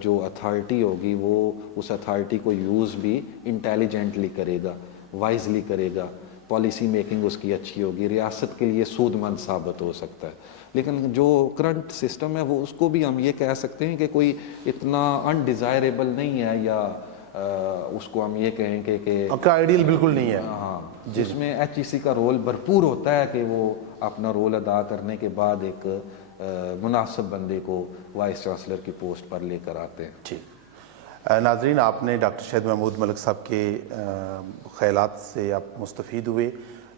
جو اتھارٹی ہوگی وہ اس اتھارٹی کو یوز بھی انٹیلیجنٹلی کرے گا وائزلی کرے گا. پالیسی میکنگ اس کی اچھی ہوگی ریاست کے لیے سود مند ثابت ہو سکتا ہے. لیکن جو کرنٹ سسٹم ہے وہ اس کو بھی ہم یہ کہہ سکتے ہیں کہ کوئی اتنا انڈیزائریبل نہیں ہے یا اس کو ہم یہ کہیں کہ آئیڈیل بالکل نہیں ہے. ہاں جس میں ایچ ای سی کا رول بھرپور ہوتا ہے کہ وہ اپنا رول ادا کرنے کے بعد ایک مناسب بندے کو وائس چانسلر کی پوسٹ پر لے کر آتے ہیں. ٹھیک. ناظرین آپ نے ڈاکٹر شاہد محمود ملک صاحب کے خیالات سے آپ مستفید ہوئے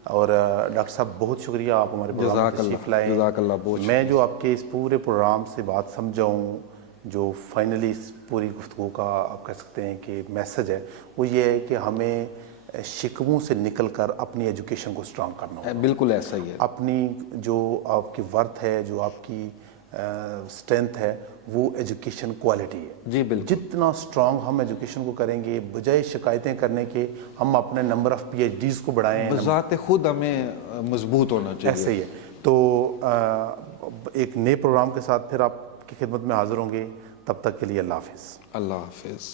اور ڈاکٹر صاحب بہت شکریہ آپ ہمارے پروگرام میں تشریف لائے. جزاک اللہ. بہت میں جو آپ کے اس پورے پروگرام سے بات سمجھا ہوں جو فائنلی اس پوری گفتگو کا آپ کہہ سکتے ہیں کہ میسج ہے وہ یہ ہے کہ ہمیں شکووں سے نکل کر اپنی ایجوکیشن کو اسٹرانگ کرنا ہوگا. بالکل ایسا ہی ہے. اپنی جو آپ کی ورتھ ہے جو آپ کی اسٹرینتھ ہے وہ ایجوکیشن کوالٹی ہے. جی بالکل. جتنا اسٹرانگ ہم ایجوکیشن کو کریں گے بجائے شکایتیں کرنے کے ہم اپنے number of P H Ds کو بڑھائیں بذات خود ہمیں مضبوط ہونا چاہیے. ایسے ہی ہے. تو ایک نئے پروگرام کے ساتھ پھر آپ کی خدمت میں حاضر ہوں گے. تب تک کے لیے اللہ حافظ. اللہ حافظ.